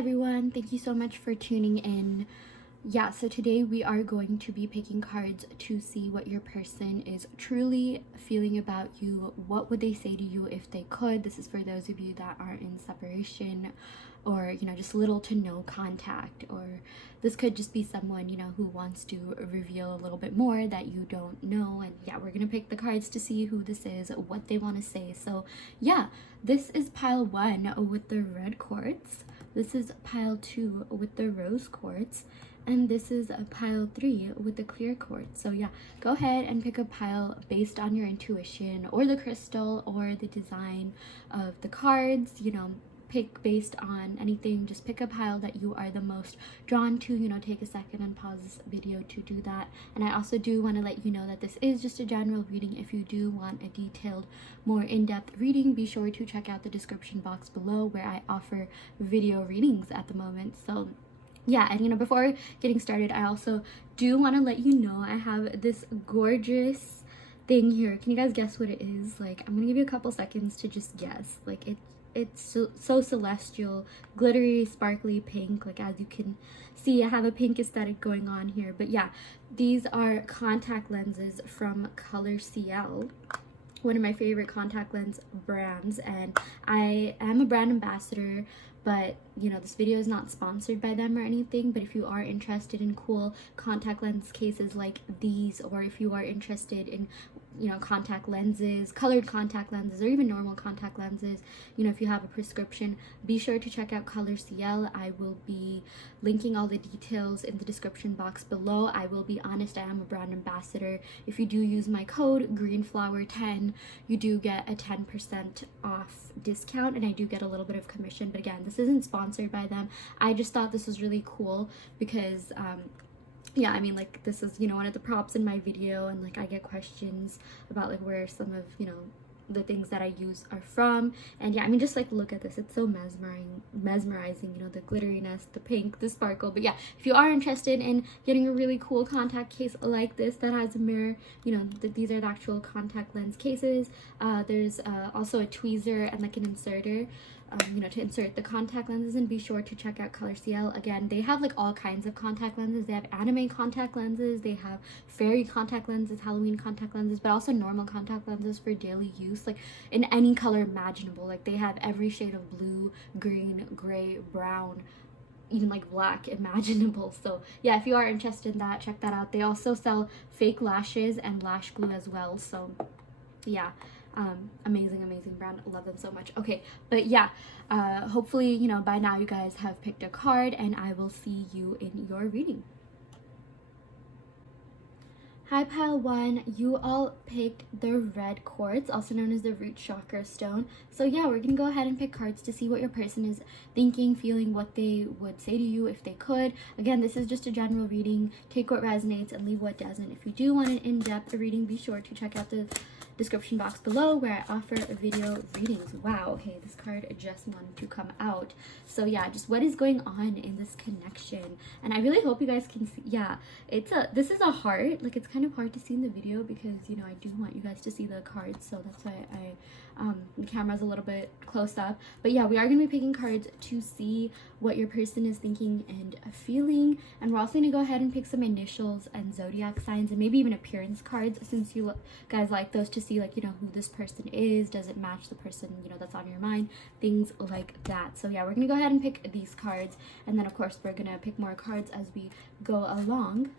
everyone, thank you so much for tuning in. Yeah, so today we are going to be picking cards to see what your person is truly feeling about you. What would they say to you if they could? This is for those of you that are in separation or, just little to no contact, or this could just be someone, who wants to reveal a little bit more that you don't know. And yeah, we're gonna pick the cards to see who this is, what they want to say. So yeah, this is pile 1 with the red quartz. This is pile 2 with the rose quartz. And this is a pile 3 with the clear quartz. So yeah, go ahead and pick a pile based on your intuition or the crystal or the design of the cards. Pick based on anything. Just pick a pile that you are the most drawn to. Take a second and pause this video to do that. And I also do want to let you know that this is just a general reading. If you do want a detailed, more in-depth reading, be sure to check out the description box below where I offer video readings at the moment. So yeah, and before getting started, I also do want to let you know I have this gorgeous thing here. Can you guys guess what it is? Like, I'm gonna give you a couple seconds to just guess. Like, it's so celestial, glittery, sparkly pink. Like, as you can see, I have a pink aesthetic going on here. But yeah, these are contact lenses from colorcl, one of my favorite contact lens brands, and I am a brand ambassador. But this video is not sponsored by them or anything. But if you are interested in cool contact lens cases like these, or if you are interested in contact lenses, colored contact lenses, or even normal contact lenses, if you have a prescription, be sure to check out colorcl. I will be linking all the details in the description box below. I will be honest, I am a brand ambassador. If you do use my code greenflower10, you do get a 10% off discount, and I do get a little bit of commission. But again, this isn't sponsored by them. I just thought this was really cool because yeah, I mean, like, this is one of the props in my video, and like I get questions about like where some of the things that I use are from. And yeah, I mean, just like look at this, it's so mesmerizing, the glitteriness, the pink, the sparkle. But yeah, if you are interested in getting a really cool contact case like this that has a mirror, these are the actual contact lens cases. There's also a tweezer and like an inserter, to insert the contact lenses. And be sure to check out colorcl. Again, they have like all kinds of contact lenses. They have anime contact lenses, they have fairy contact lenses, Halloween contact lenses, but also normal contact lenses for daily use, like in any color imaginable. Like, they have every shade of blue, green, gray, brown, even like black imaginable. So yeah, if you are interested in that, check that out. They also sell fake lashes and lash glue as well. So yeah, amazing brand, love them so much. Okay, but yeah, hopefully by now you guys have picked a card, and I will see you in your reading. Hi pile 1, you all picked the red quartz, also known as the root chakra stone. So yeah, we're gonna go ahead and pick cards to see what your person is thinking, feeling, what they would say to you if they could. Again, this is just a general reading. Take what resonates and leave what doesn't. If you do want an in-depth reading, be sure to check out the description box below where I offer video readings. Wow, okay, this card just wanted to come out. So yeah, just what is going on in this connection. And I really hope you guys can see. Yeah, this is a heart. Like, it's kind of hard to see in the video because I do want you guys to see the cards, so that's why the camera's a little bit close up. But yeah, we are going to be picking cards to see what your person is thinking and feeling. And we're also going to go ahead and pick some initials and zodiac signs, and maybe even appearance cards, since you guys like those, to see like who this person is. Does it match the person that's on your mind, things like that. So yeah, we're going to go ahead and pick these cards, and then of course we're going to pick more cards as we go along.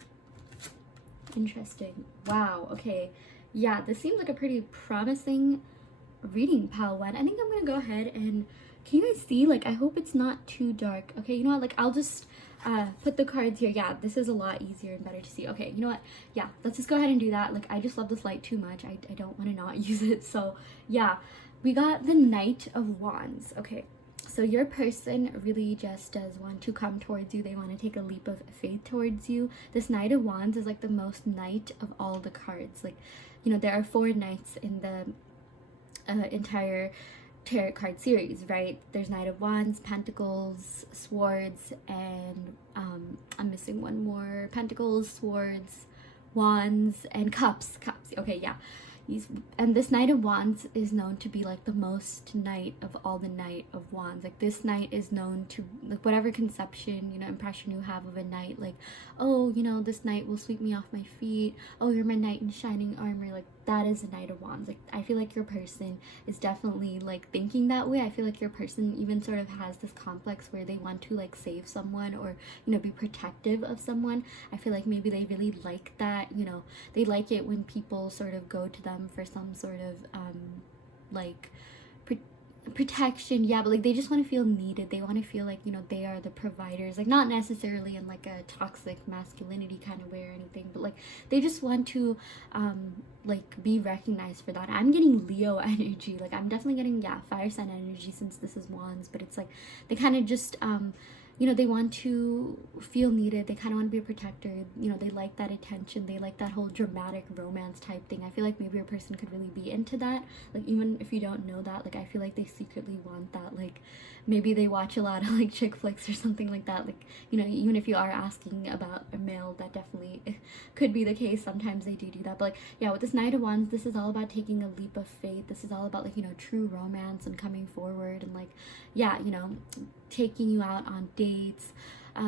Interesting. Wow, okay, yeah, this seems like a pretty promising reading, pile 1. I think I'm gonna go ahead and, can you guys see? Like, I hope it's not too dark. Okay, you know what, like, I'll just put the cards here. Yeah, this is a lot easier and better to see. Okay, you know what, yeah, let's just go ahead and do that. Like, I just love this light too much. I don't want to not use it. So yeah, we got the Knight of Wands. Okay, so your person really just does want to come towards you. They want to take a leap of faith towards you. This Knight of Wands is like the most knight of all the cards. Like, there are 4 knights in the entire tarot card series, right? There's Knight of Wands, Pentacles, Swords, and I'm missing one more. Pentacles, Swords, Wands, and Cups. Okay, yeah. and this Knight of Wands is known to be like the most knight of all the Knight of Wands. Like this knight is known to, like, whatever conception, you know, impression you have of a knight, like, oh, you know, this knight will sweep me off my feet, oh, you're my knight in shining armor, like that is the Knight of Wands. Like I feel like your person is definitely like thinking that way. I feel like your person even sort of has this complex where they want to like save someone, or, you know, be protective of someone. I feel like maybe they really like that, you know, they like it when people sort of go to them for some sort of like protection, yeah, but like they just want to feel needed. They want to feel like, you know, they are the providers, like not necessarily in like a toxic masculinity kind of way or anything, but like they just want to like be recognized for that. I'm getting Leo energy, like I'm definitely getting, yeah, fire sign energy since this is Wands, but it's like they kind of just you know, they want to feel needed. They kind of want to be a protector. You know, they like that attention. They like that whole dramatic romance type thing. I feel like maybe your person could really be into that. Like, even if you don't know that, like, I feel like they secretly want that. Like, maybe they watch a lot of, like, chick flicks or something like that. Like, you know, even if you are asking about a male, that definitely could be the case. Sometimes they do that. But, like, yeah, with this Knight of Wands, this is all about taking a leap of faith. This is all about, like, you know, true romance and coming forward and, like, yeah, you know, taking you out on dates.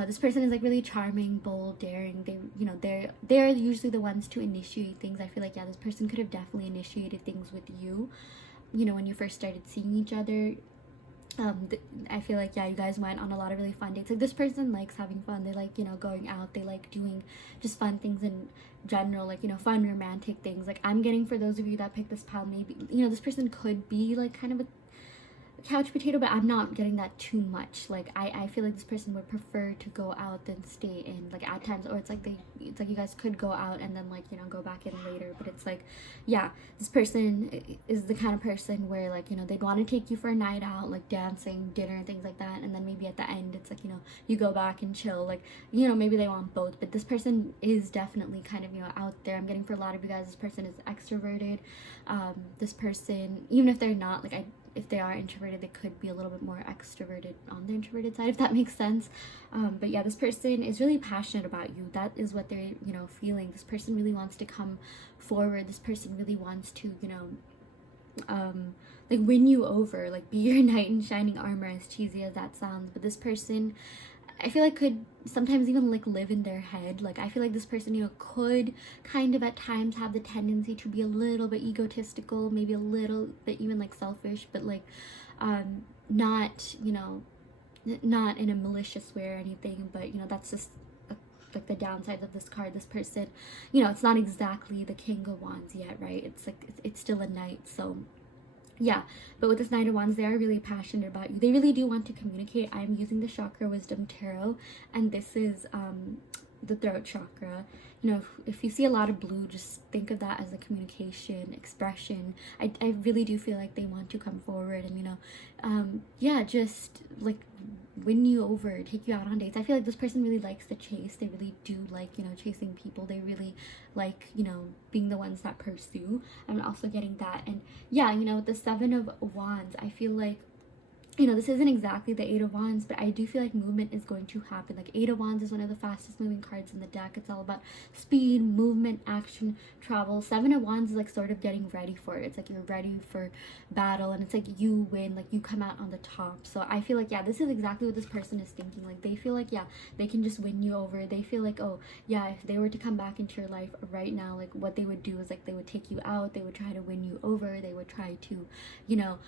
This person is like really charming, bold, daring. They, you know, they're usually the ones to initiate things. I feel like, yeah, this person could have definitely initiated things with you, you know, when you first started seeing each other. I feel like, yeah, you guys went on a lot of really fun dates. Like this person likes having fun. They like, you know, going out. They like doing just fun things in general, like, you know, fun romantic things. Like I'm getting, for those of you that picked this pile, maybe, you know, this person could be like kind of a couch potato, but I'm not getting that too much. Like I feel like this person would prefer to go out than stay in, like at times, or it's like you guys could go out and then, like, you know, go back in later. But it's like, yeah, this person is the kind of person where, like, you know, they'd want to take you for a night out, like dancing, dinner and things like that, and then maybe at the end it's like, you know, you go back and chill. Like, you know, maybe they want both, but this person is definitely kind of, you know, out there. I'm getting, for a lot of you guys, this person is extroverted. This person, even if they're not, like, if they are introverted, they could be a little bit more extroverted on the introverted side, if that makes sense. But yeah, this person is really passionate about you. That is what they're, you know, feeling. This person really wants to come forward. This person really wants to, you know, like win you over, like be your knight in shining armor, as cheesy as that sounds. But this person, I feel like, could sometimes even like live in their head. Like I feel like this person, you know, could kind of at times have the tendency to be a little bit egotistical, maybe a little bit even like selfish, but like not, you know, not in a malicious way or anything. But, you know, that's just like the downsides of this card. This person, you know, it's not exactly the King of Wands yet, right? It's like it's still a knight. So yeah, but with this Knight of Wands, they are really passionate about you. They really do want to communicate. I'm using the Chakra Wisdom Tarot, and this is the throat chakra. You know, if you see a lot of blue, just think of that as a communication, expression. I really do feel like they want to come forward and, you know, yeah, just like win you over, take you out on dates. I feel like this person really likes the chase. They really do like, you know, chasing people. They really like, you know, being the ones that pursue. I'm also getting that. And yeah, you know, the Seven of Wands, I feel like, you know, this isn't exactly the Eight of Wands, but I do feel like movement is going to happen. Like Eight of Wands is one of the fastest moving cards in the deck. It's all about speed, movement, action, travel. Seven of Wands is like sort of getting ready for it. It's like you're ready for battle, and it's like you win, like you come out on the top. So I feel like, yeah, this is exactly what this person is thinking. Like they feel like, yeah, they can just win you over. They feel like, oh yeah, if they were to come back into your life right now, like what they would do is like they would take you out, they would try to win you over, they would try to, you know,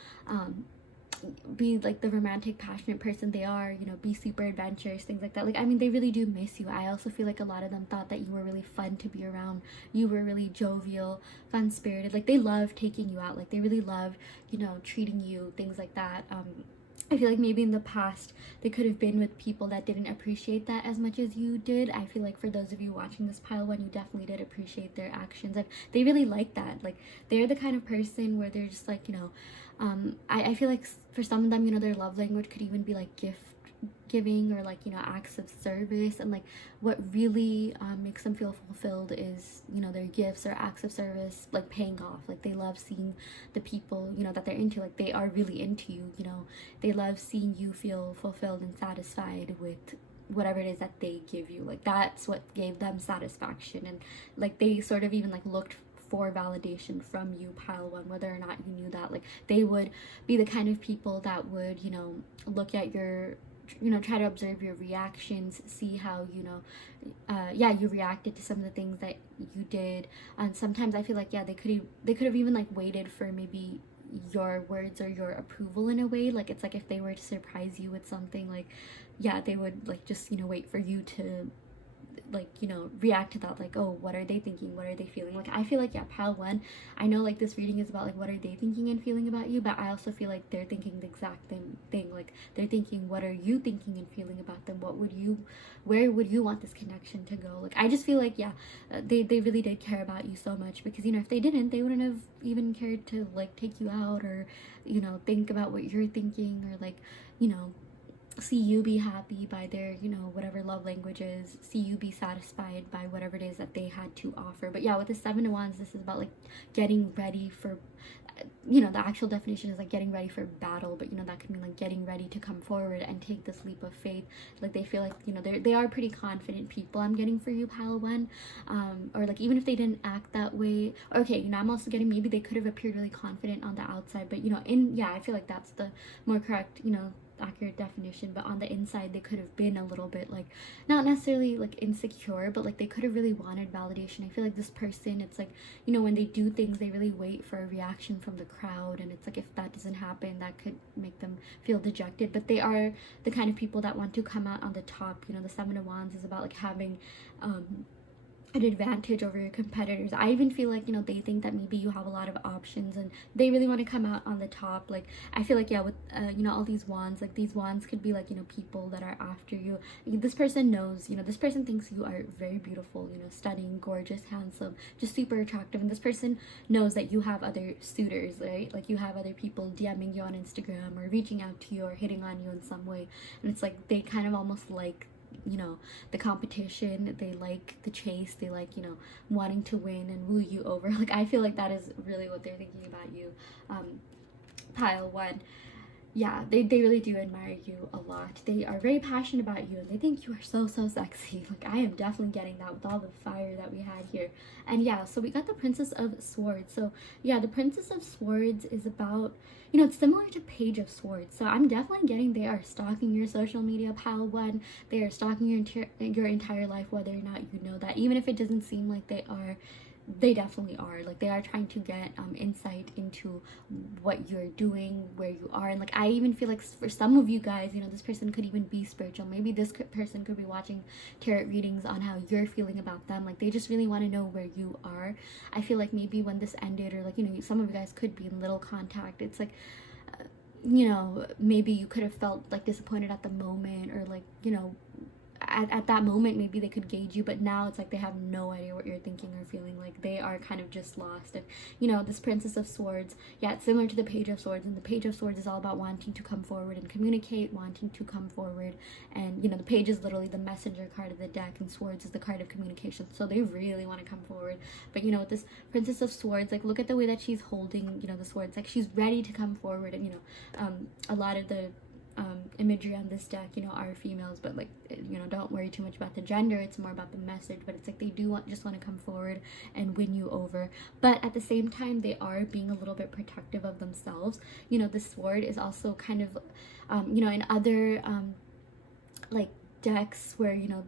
be like the romantic, passionate person they are, you know, be super adventurous, things like that. Like, I mean, they really do miss you. I also feel like a lot of them thought that you were really fun to be around. You were really jovial, fun spirited. Like they love taking you out. Like they really love, you know, treating you, things like that. I feel like maybe in the past they could have been with people that didn't appreciate that as much as you did. I feel like for those of you watching this pile one, you definitely did appreciate their actions, and they really like that. Like they're the kind of person where they're just like, you know, I feel like for some of them, you know, their love language could even be like gift giving or like, you know, acts of service. And like what really makes them feel fulfilled is, you know, their gifts or acts of service like paying off. Like they love seeing the people, you know, that they're into, like they are really into you, you know, they love seeing you feel fulfilled and satisfied with whatever it is that they give you. Like that's what gave them satisfaction, and like they sort of even like looked for validation from you, pile one, whether or not you knew that. Like, they would be the kind of people that would, you know, look at your, you know, try to observe your reactions, see how, you know, you reacted to some of the things that you did. And sometimes I feel like, they could have even like waited for maybe your words or your approval in a way. Like, it's like if they were to surprise you with something, like, they would like just, you know, wait for you to like, you know, react to that. Like, oh, what are they thinking, what are they feeling? Like, I feel like, pile one, I know like this reading is about like what are they thinking and feeling about you, but I also feel like they're thinking the exact same thing. Like, they're thinking, what are you thinking and feeling about them? Where would you want this connection to go? Like, I just feel like, they really did care about you so much, because, you know, if they didn't, they wouldn't have even cared to like take you out, or, you know, think about what you're thinking, or like, you know, see you be happy by their, you know, whatever love language is, see you be satisfied by whatever it is that they had to offer. But with the Seven of Wands, this is about like getting ready for, you know, the actual definition is like getting ready for battle, but, you know, that could mean like getting ready to come forward and take this leap of faith. Like, they feel like, you know, they are pretty confident people, I'm getting for you, pile one. Or like, even if they didn't act that way, okay, you know, I'm also getting maybe they could have appeared really confident on the outside, but, you know, I feel like that's the more correct, you know, accurate definition. But on the inside, they could have been a little bit like, not necessarily like insecure, but like they could have really wanted validation. I feel like this person, it's like, you know, when they do things, they really wait for a reaction from the crowd, and it's like, if that doesn't happen, that could make them feel dejected. But they are the kind of people that want to come out on the top. You know, the Seven of Wands is about like having an advantage over your competitors. I even feel like, you know, they think that maybe you have a lot of options and they really want to come out on the top. Like, I feel like, with you know, all these wands, like these wands could be like, you know, people that are after you. This person knows, you know, this person thinks you are very beautiful, you know, stunning, gorgeous, handsome, just super attractive, and this person knows that you have other suitors, right? Like, you have other people DMing you on Instagram or reaching out to you or hitting on you in some way, and it's like they kind of almost like, you know, the competition, they like the chase, they like, you know, wanting to win and woo you over. Like, I feel like that is really what they're thinking about you, pile one. They really do admire you a lot. They are very passionate about you, and they think you are so sexy. Like, I am definitely getting that with all the fire that we had here. And so we got the Princess of Swords. So the Princess of Swords is about, you know, it's similar to Page of Swords. So I'm definitely getting they are stalking your social media, pile one. They are stalking your entire life, whether or not you know that. Even if it doesn't seem like they are, they definitely are. Like, they are trying to get insight into what you're doing, where you are. And like, I even feel like for some of you guys, you know, this person could even be spiritual. Maybe this person could be watching tarot readings on how you're feeling about them. Like, they just really want to know where you are. I feel like maybe when this ended, or like, you know, some of you guys could be in little contact. It's like, you know, maybe you could have felt like disappointed at the moment, or like, you know, at that moment maybe they could gauge you, but now it's like they have no idea what you're thinking or feeling. Like, they are kind of just lost. And, you know, this Princess of Swords, it's similar to the Page of Swords, and the Page of Swords is all about wanting to come forward and communicate, wanting to come forward. And, you know, the Page is literally the messenger card of the deck, and Swords is the card of communication, so they really want to come forward. But, you know, with this Princess of Swords, like, look at the way that she's holding, you know, the swords. Like, she's ready to come forward. And, you know, a lot of the imagery on this deck, you know, are females, but like, you know, don't worry too much about the gender. It's more about the message. But it's like they do just want to come forward and win you over, but at the same time they are being a little bit protective of themselves. You know, the sword is also kind of you know, in other like decks where, you know,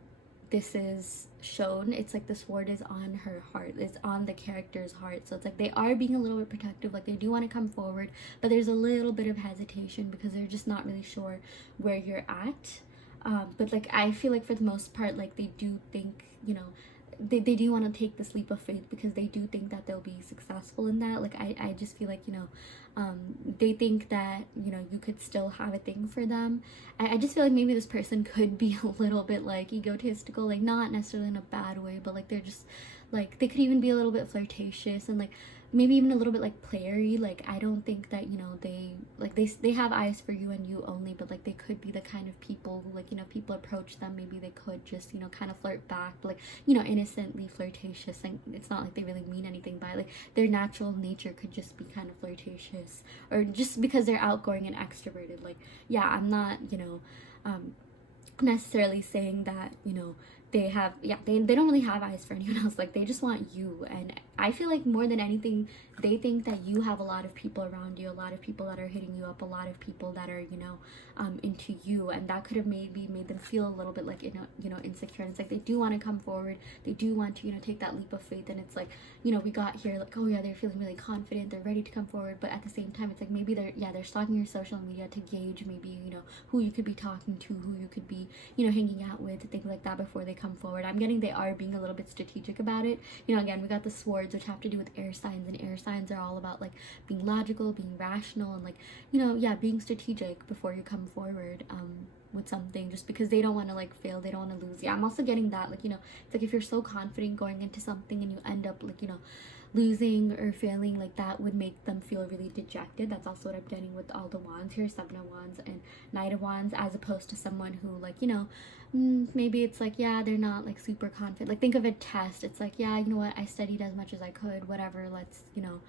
this is shown, it's like the sword is on her heart, it's on the character's heart. So it's like they are being a little bit protective. Like, they do want to come forward, but there's a little bit of hesitation because they're just not really sure where you're at. But like, I feel like for the most part, like, they do think, you know, they do want to take this leap of faith because they do think that they'll be successful in that. Like, I just feel like, you know, they think that, you know, you could still have a thing for them. I just feel like maybe this person could be a little bit like egotistical, like not necessarily in a bad way, but like they're just like, they could even be a little bit flirtatious and like maybe even a little bit like playery. Like, I don't think that, you know, they have eyes for you and you only, but like they could be the kind of people who, like, you know, people approach them, maybe they could just, you know, kind of flirt back, but like, you know, innocently flirtatious, and it's not like they really mean anything by it. Like, their natural nature could just be kind of flirtatious, or just because they're outgoing and extroverted. Like, I'm not, you know, necessarily saying that, you know, they have, yeah, they don't really have eyes for anyone else. Like, they just want you. And I feel like more than anything, they think that you have a lot of people around you, a lot of people that are hitting you up, a lot of people that are, you know, into you, and that could have maybe made them feel a little bit like, you know, insecure. And it's like they do want to come forward, they do want to, you know, take that leap of faith. And it's like, you know, we got here like, oh yeah, they're feeling really confident, they're ready to come forward, but at the same time, it's like maybe they're stalking your social media to gauge maybe, you know, who you could be talking to, who you could be, you know, hanging out with, things like that before they come forward. I'm getting they are being a little bit strategic about it. You know, again, we got the swords, which have to do with air signs, and air signs are all about like being logical, being rational, and like, you know, yeah, being strategic before you come forward with something, just because they don't want to like fail, they don't want to lose. Yeah, I'm also getting that, like, you know, it's like if you're so confident going into something and you end up like, you know, losing or failing, like that would make them feel really dejected. That's also what I'm getting with all the wands here, 7 of wands and Knight of wands, as opposed to someone who, like, you know, maybe it's like, yeah, they're not like super confident. Like, think of a test, it's like, yeah, you know what, I studied as much as I could, whatever, let's, you know,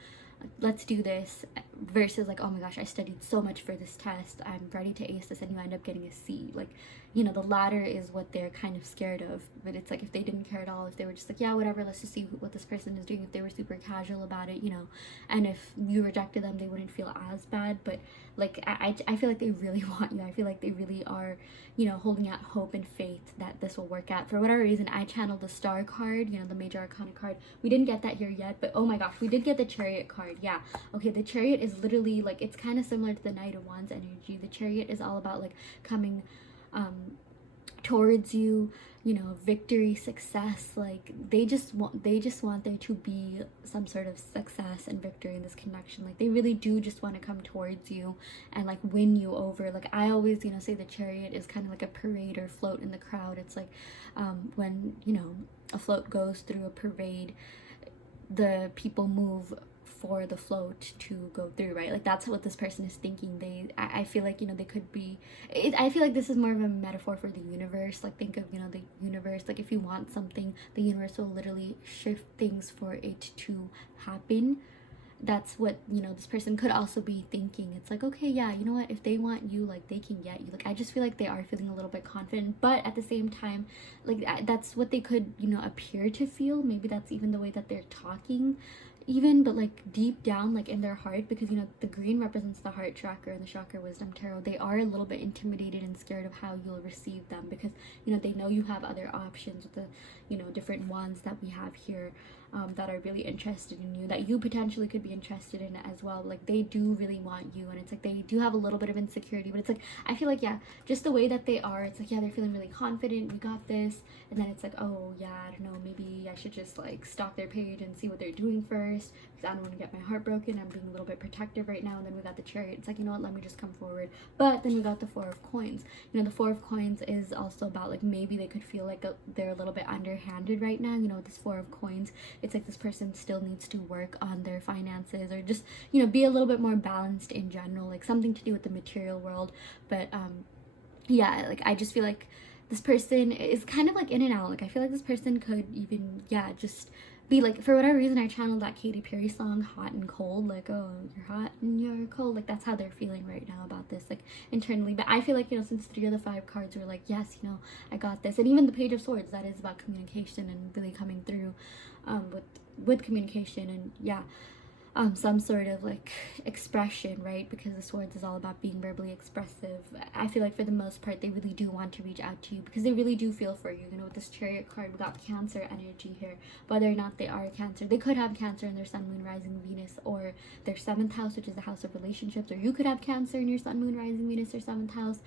let's do this, versus like, oh my gosh, I studied so much for this test, I'm ready to ace this, and you end up getting a C. Like, you know, the latter is what they're kind of scared of. But it's like, if they didn't care at all, if they were just like, yeah, whatever, let's just see what this person is doing, if they were super casual about it, you know, and if you rejected them, they wouldn't feel as bad. But like, I feel like they really want you. I feel like they really are, you know, holding out hope and faith that this will work out. For whatever reason, I channeled the Star card, you know, the Major Arcana card. We didn't get that here yet, but oh my gosh, we did get the Chariot card. Yeah, okay, the Chariot is literally like, it's kind of similar to the Knight of Wands energy. The Chariot is all about like coming towards you, you know, victory, success. Like, they just want there to be some sort of success and victory in this connection. Like, they really do just want to come towards you and like win you over. Like, I always, you know, say the Chariot is kind of like a parade or float in the crowd. It's like when, you know, a float goes through a parade, the people move for the float to go through, right? Like, that's what this person is thinking. I feel like, you know, they could be, I feel like this is more of a metaphor for the universe. Like, think of, you know, the universe, like if you want something, the universe will literally shift things for it to happen. That's what, you know, this person could also be thinking. It's like, okay, yeah, you know what, if they want you, like, they can get you. Like, I just feel like they are feeling a little bit confident, but at the same time, like, that's what they could, you know, appear to feel. Maybe that's even the way that they're talking even, but like deep down, like in their heart, because, you know, the green represents the heart chakra and the chakra wisdom tarot, they are a little bit intimidated and scared of how you'll receive them, because, you know, they know you have other options with the, you know, different wands that we have here, that are really interested in you, that you potentially could be interested in as well. Like, they do really want you, and it's like they do have a little bit of insecurity, but it's like, I feel like, yeah, just the way that they are, it's like, yeah, they're feeling really confident, we got this, and then it's like, oh yeah, I don't know, maybe I should just like stalk their page and see what they're doing first, because I don't want to get my heart broken, I'm being a little bit protective right now. And then we got the Chariot, it's like, you know what, let me just come forward. But then we got the Four of Coins. You know, the Four of Coins is also about like, maybe they could feel like they're a little bit underhanded right now. You know, with this Four of Coins, it's like this person still needs to work on their finances, or just, you know, be a little bit more balanced in general, like something to do with the material world. But yeah, like, I just feel like this person is kind of like in and out. Like, I feel like this person could even, yeah, just be like, for whatever reason, I channeled that Katy Perry song, Hot and Cold, like, oh, you're hot and you're cold. Like, that's how they're feeling right now about this, like, internally. But I feel like, you know, since 3 of the 5 cards were like, yes, you know, I got this. And even the Page of Swords, that is about communication and really coming through with communication, and yeah, some sort of like expression, right? Because the Swords is all about being verbally expressive. I feel like for the most part, they really do want to reach out to you, because they really do feel for you. You know, with this Chariot card, we got Cancer energy here. Whether or not they are Cancer, they could have Cancer in their Sun, Moon, Rising, Venus, or their 7th house, which is the house of relationships, or you could have Cancer in your Sun, Moon, Rising, Venus, or 7th house.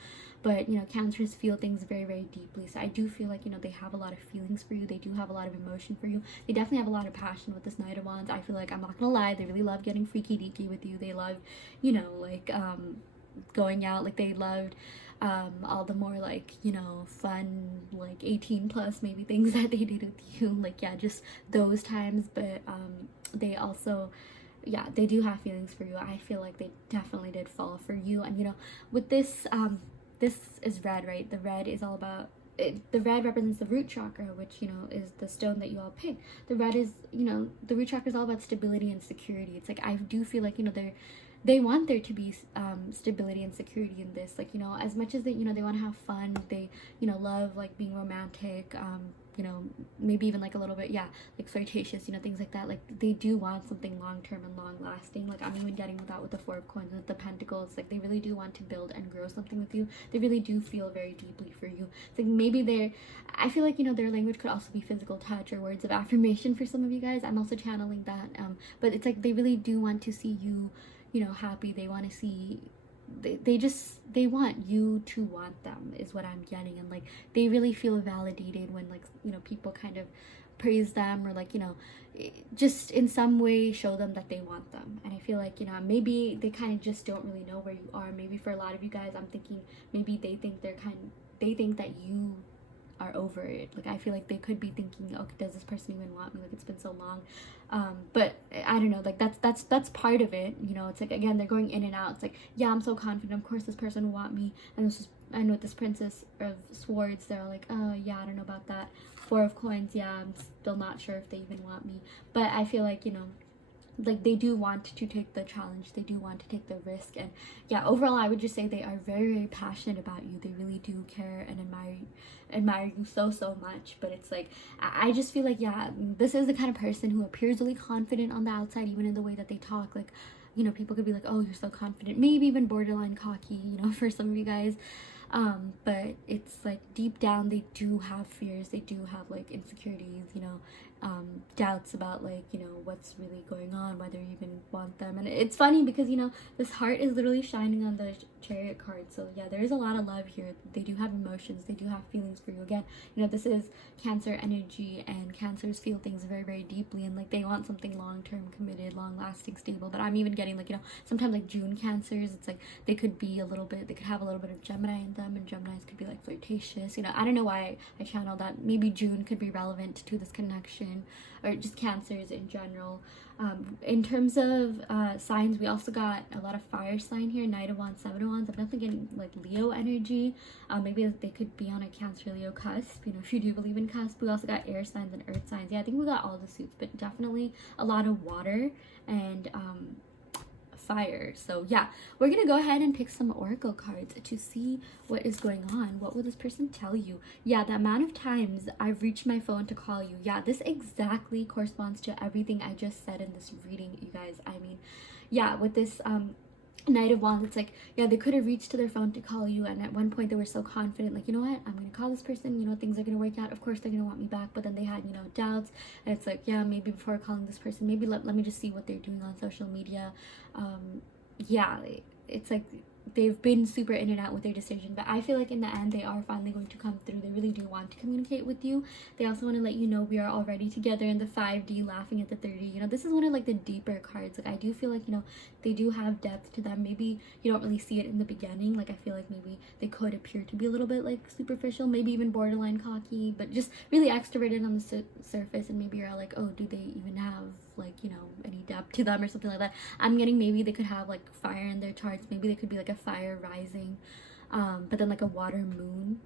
But, you know, Cancers feel things very, very deeply. So I do feel like, you know, they have a lot of feelings for you. They do have a lot of emotion for you. They definitely have a lot of passion with this Knight of Wands. I feel like, I'm not gonna lie, they really love getting freaky deaky with you. They love, you know, like going out. Like, they loved all the more like, you know, fun, like 18 plus maybe things that they did with you. Like, yeah, just those times. But they also, yeah, they do have feelings for you. I feel like they definitely did fall for you. And, you know, with this this is red, right? The red is all about it. The red represents the root chakra, which, you know, is the stone that you all pick. The red is, you know, the root chakra is all about stability and security. It's like, I do feel like, you know, they want there to be stability and security in this. Like, you know, as much as they, you know, they want to have fun, they, you know, love like being romantic, you know, maybe even like a little bit, yeah, like flirtatious, you know, things like that. Like, they do want something long-term and long-lasting. Like, I'm even getting that with the Four of Coins, with the Pentacles. Like, they really do want to build and grow something with you. They really do feel very deeply for you. It's like, maybe they're, I feel like, you know, their language could also be physical touch or words of affirmation for some of you guys. I'm also channeling that, but it's like, they really do want to see you, you know, happy. They want to see, they want you to want them, is what I'm getting. And like, they really feel validated when, like, you know, people kind of praise them, or like, you know, just in some way show them that they want them. And I feel like, you know, maybe they kind of just don't really know where you are. Maybe for a lot of you guys, I'm thinking maybe they think they think that you are over it. Like, I feel like they could be thinking, okay, does this person even want me? Like, it's been so long. But I don't know, like, that's part of it, you know. It's like, again, they're going in and out. It's like, yeah, I'm so confident, of course this person will want me. And this is, and with this Princess of Swords, they're like, oh yeah, I don't know about that. Four of Coins, yeah, I'm still not sure if they even want me. But I feel like, you know, like, they do want to take the challenge, they do want to take the risk. And yeah, overall, I would just say they are very, very passionate about you. They really do care and admire you so much. But it's like, I just feel like, yeah, this is the kind of person who appears really confident on the outside, even in the way that they talk. Like, you know, people could be like, oh, you're so confident, maybe even borderline cocky, you know, for some of you guys. But it's like, deep down, they do have fears, they do have like insecurities, you know, doubts about, like, you know, what's really going on, whether you even want them. And it's funny because, you know, this heart is literally shining on the Chariot card. So yeah, there is a lot of love here. They do have emotions, they do have feelings for you. Again, you know, this is Cancer energy, and Cancers feel things very, very deeply, and like, they want something long-term, committed, long-lasting, stable. But I'm even getting, like, you know, sometimes like June Cancers, it's like they could be a little bit, they could have a little bit of Gemini in them, and Geminis could be like flirtatious, you know. I don't know why I channeled that. Maybe June could be relevant to this connection, or just Cancers in general. In terms of signs, we also got a lot of fire sign here, Knight of Wands, Seven of Wands. I'm definitely getting like Leo energy. Maybe they could be on a Cancer Leo cusp, you know, if you do believe in cusp. We also got air signs and earth signs. Yeah, I think we got all the suits, but definitely a lot of water and fire. So yeah, we're gonna go ahead and pick some oracle cards to see what is going on. What will this person tell you? Yeah, the amount of times I've reached my phone to call you, yeah, this exactly corresponds to everything I just said in this reading, you guys. I mean, yeah, with this Knight of Wands, it's like, yeah, they could have reached to their phone to call you, and at one point they were so confident, like, you know what, I'm gonna call this person, you know, things are gonna work out, of course they're gonna want me back. But then they had, you know, doubts, and it's like, yeah, maybe before calling this person, maybe let me just see what they're doing on social media. Yeah, it's like they've been super in and out with their decision, but I feel like in the end they are finally going to come through. They really do want to communicate with you. They also want to let you know we are already together in the 5D, laughing at the 30. You know, this is one of like the deeper cards. Like, I do feel like, you know, they do have depth to them. Maybe you don't really see it in the beginning. Like, I feel like maybe they could appear to be a little bit like superficial, maybe even borderline cocky, but just really extroverted on the surface. And maybe you're like, oh, do they even have, like, you know, any depth to them or something like that. I'm getting maybe they could have like fire in their charts. Maybe they could be like a fire rising, but then like a water moon.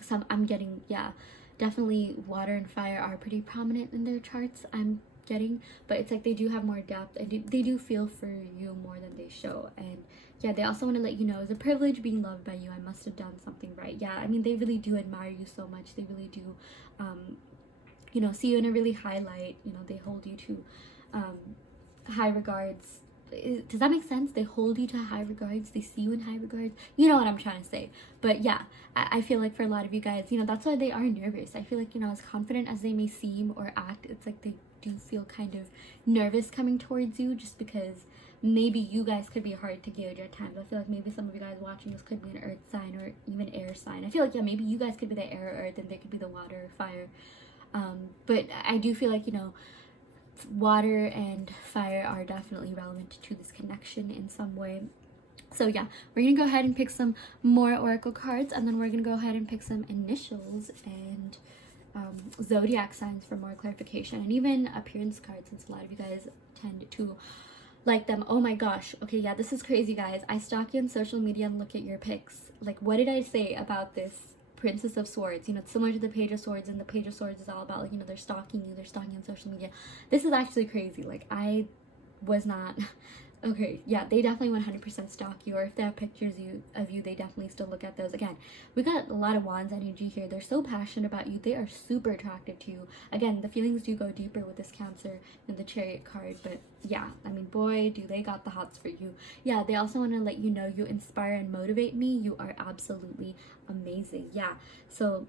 So I'm getting, yeah, definitely water and fire are pretty prominent in their charts, I'm getting. But it's like they do have more depth, and they do feel for you more than they show. And yeah, they also want to let you know it's a privilege being loved by you. I must have done something right. Yeah, I mean, they really do admire you so much. They really do you know, see you in a really high light. You know, they hold you to high regards. Does that make sense? They hold you to high regards. They see you in high regards. You know what I'm trying to say. But yeah, I feel like for a lot of you guys, you know, that's why they are nervous. I feel like, you know, as confident as they may seem or act, it's like they do feel kind of nervous coming towards you, just because maybe you guys could be hard to gauge at times. I feel like maybe some of you guys watching this could be an earth sign or even air sign. I feel like, yeah, maybe you guys could be the air or earth, and they could be the water or fire. But I do feel like, you know, water and fire are definitely relevant to this connection in some way. So yeah, we're gonna go ahead and pick some more oracle cards, and then we're gonna go ahead and pick some initials and zodiac signs for more clarification, and even appearance cards, since a lot of you guys tend to like them. Oh my gosh, okay, yeah, this is crazy, guys. I stalk you on social media and look at your pics. Like, what did I say about this Princess of Swords? You know, it's similar to the Page of Swords, and the Page of Swords is all about, like, you know, they're stalking you on social media. This is actually crazy. Like, I was not Okay, yeah, they definitely 100% stalk you, or if they have pictures of you, they definitely still look at those. Again, we got a lot of wands energy here. They're so passionate about you. They are super attracted to you. Again, the feelings do go deeper with this Cancer and the Chariot card, but yeah, I mean, boy, do they got the hots for you. Yeah, they also want to let you know you inspire and motivate me. You are absolutely amazing. Yeah, so,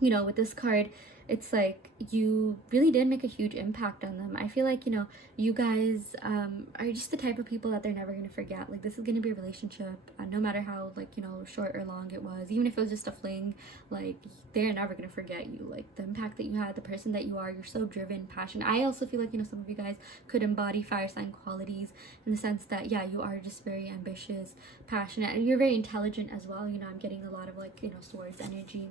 you know, with this card, it's like you really did make a huge impact on them. I feel like, you know, you guys are just the type of people that they're never going to forget. Like, this is going to be a relationship, no matter how, like, you know, short or long it was. Even if it was just a fling, like, they're never going to forget you. Like, the impact that you had, the person that you are, you're so driven, passionate. I also feel like, you know, some of you guys could embody fire sign qualities in the sense that, yeah, you are just very ambitious, passionate, and you're very intelligent as well. You know, I'm getting a lot of, like, you know, swords energy.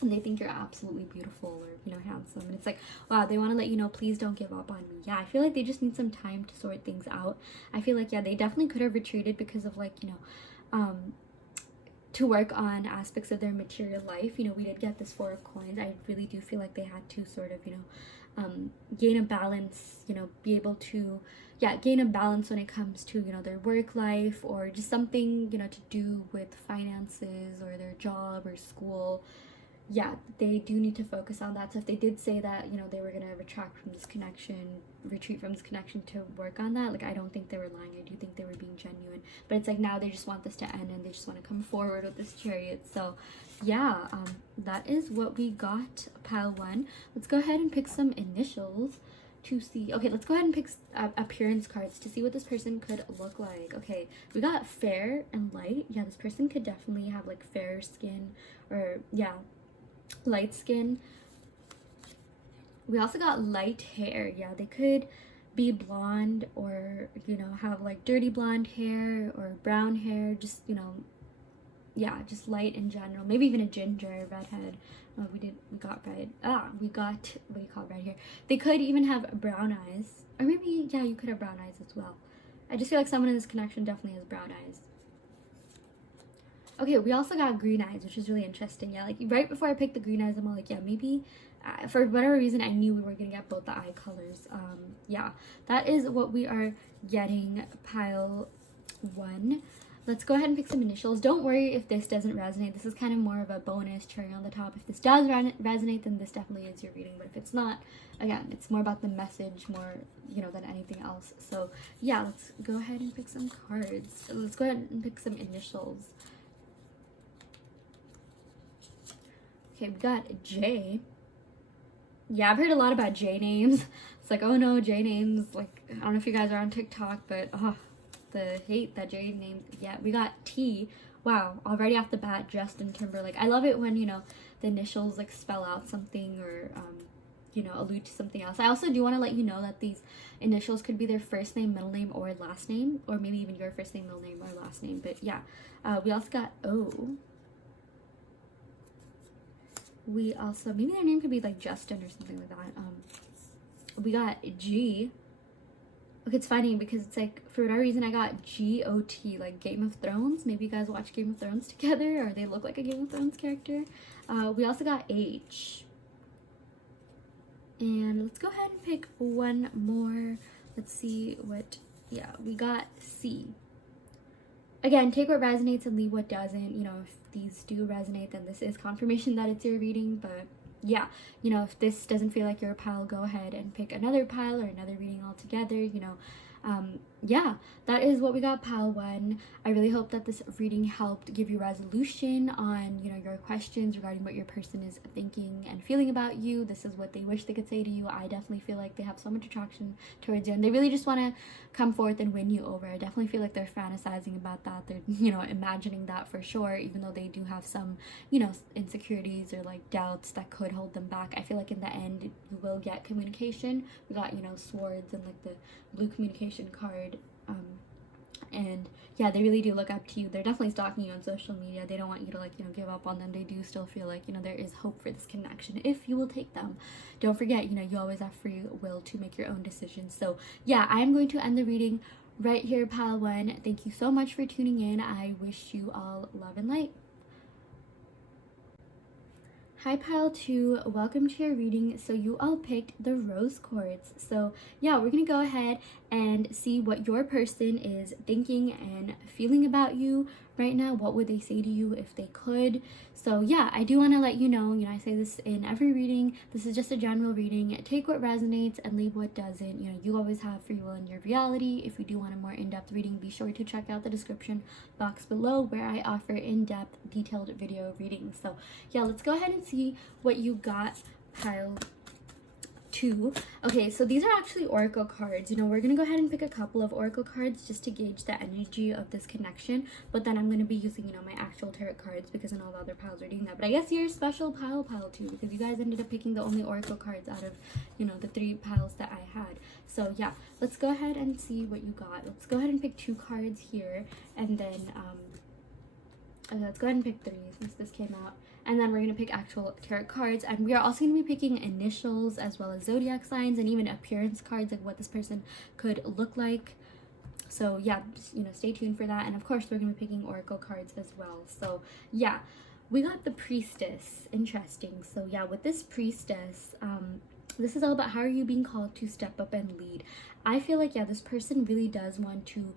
And they think you're absolutely beautiful or, you know, handsome. And it's like, wow, they want to let you know, please don't give up on me. Yeah, I feel like they just need some time to sort things out. I feel like, yeah, they definitely could have retreated because of, like, you know, to work on aspects of their material life. You know, we did get this Four of Coins. I really do feel like they had to sort of, you know, gain a balance, you know, be able to, yeah, gain a balance when it comes to, you know, their work life or just something, you know, to do with finances or their job or school. Yeah, they do need to focus on that. So if they did say that, you know, they were going to retract from this connection, retreat from this connection to work on that, like, I don't think they were lying. I do think they were being genuine. But it's like now they just want this to end and they just want to come forward with this Chariot. So yeah, that is what we got, pile 1. Let's go ahead and pick some initials to see. Okay, let's go ahead and pick appearance cards to see what this person could look like. Okay, we got fair and light. Yeah, this person could definitely have, like, fair skin or, yeah, light skin. We also got light hair. Yeah, they could be blonde or, you know, have, like, dirty blonde hair or brown hair, just, you know, yeah, just light in general. Maybe even a ginger redhead. We got red. We got, what do you call red hair? They could even have brown eyes, or maybe, yeah, you could have brown eyes as well. I just feel like someone in this connection definitely has brown eyes. Okay, we also got green eyes, which is really interesting. Yeah, like, right before I picked the green eyes, I'm all like, yeah, maybe for whatever reason, I knew we were gonna get both the eye colors. Yeah, that is what we are getting, pile 1. Let's go ahead and pick some initials. Don't worry if this doesn't resonate. This is kind of more of a bonus cherry on the top. If this does resonate, then this definitely is your reading. But if it's not, again, it's more about the message more, you know, than anything else. So yeah, let's go ahead and pick some cards. Let's go ahead and pick some initials. Okay, we got J. Yeah, I've heard a lot about J names. It's like, oh no, J names. Like, I don't know if you guys are on TikTok, but the hate that J names. Yeah, we got T. Wow, already off the bat, Justin Timberlake. I love it when, you know, the initials, like, spell out something or, you know, allude to something else. I also do want to let you know that these initials could be their first name, middle name, or last name, or maybe even your first name, middle name, or last name. But yeah, we also got O. We also, maybe their name could be like Justin or something like that. We got G. Okay, it's funny because it's like, for whatever reason, I got G-O-T, like Game of Thrones. Maybe you guys watch Game of Thrones together, or they look like a Game of Thrones character. We also got H. And let's go ahead and pick one more. Let's see what, yeah, we got C. Again, take what resonates and leave what doesn't. You know, if these do resonate, then this is confirmation that it's your reading. But yeah, you know, if this doesn't feel like your pile, go ahead and pick another pile or another reading altogether. You know, yeah, that is what we got, pile 1. I really hope that this reading helped give you resolution on, you know, your questions regarding what your person is thinking and feeling about you. This is what they wish they could say to you. I definitely feel like they have so much attraction towards you, and they really just want to come forth and win you over. I definitely feel like they're fantasizing about that. They're, you know, imagining that for sure, even though they do have some, you know, insecurities or, like, doubts that could hold them back. I feel like in the end, you will get communication. We got, you know, swords and, like, the blue communication card. And yeah, they really do look up to you. They're definitely stalking you on social media. They don't want you to, like, you know, give up on them. They do still feel like, you know, there is hope for this connection if you will take them. Don't forget, you know, you always have free will to make your own decisions. So yeah, I'm going to end the reading right here, pile 1. Thank you so much for tuning in. I wish you all love and light. Hi pile 2, welcome to your reading. So you all picked the rose quartz. So yeah, we're gonna go ahead and see what your person is thinking and feeling about you right now. What would they say to you if they could? So yeah, I do want to let you know, I say this in every reading, this is just a general reading. Take what resonates and leave what doesn't. You always have free will in your reality. If you do want a more in-depth reading, be sure to check out the description box below where I offer in-depth detailed video readings. So yeah, let's go ahead and see what you got, pile 2. Okay, so these are actually oracle cards. We're gonna go ahead and pick a couple of oracle cards just to gauge the energy of this connection, but then I'm gonna be using my actual tarot cards because I know the other piles are doing that. But I guess you're special pile 2 because you guys ended up picking the only oracle cards out of the 3 piles that I had. So yeah, let's go ahead and see what you got. Let's go ahead and pick 2 cards here, and then let's go ahead and pick 3 since this came out. And then we're going to pick actual tarot cards. And we are also going to be picking initials as well as zodiac signs and even appearance cards, like what this person could look like. So yeah, stay tuned for that. And of course, we're going to be picking oracle cards as well. So yeah, we got the priestess. Interesting. So yeah, with this priestess, this is all about how are you being called to step up and lead. I feel like, yeah, this person really does want to,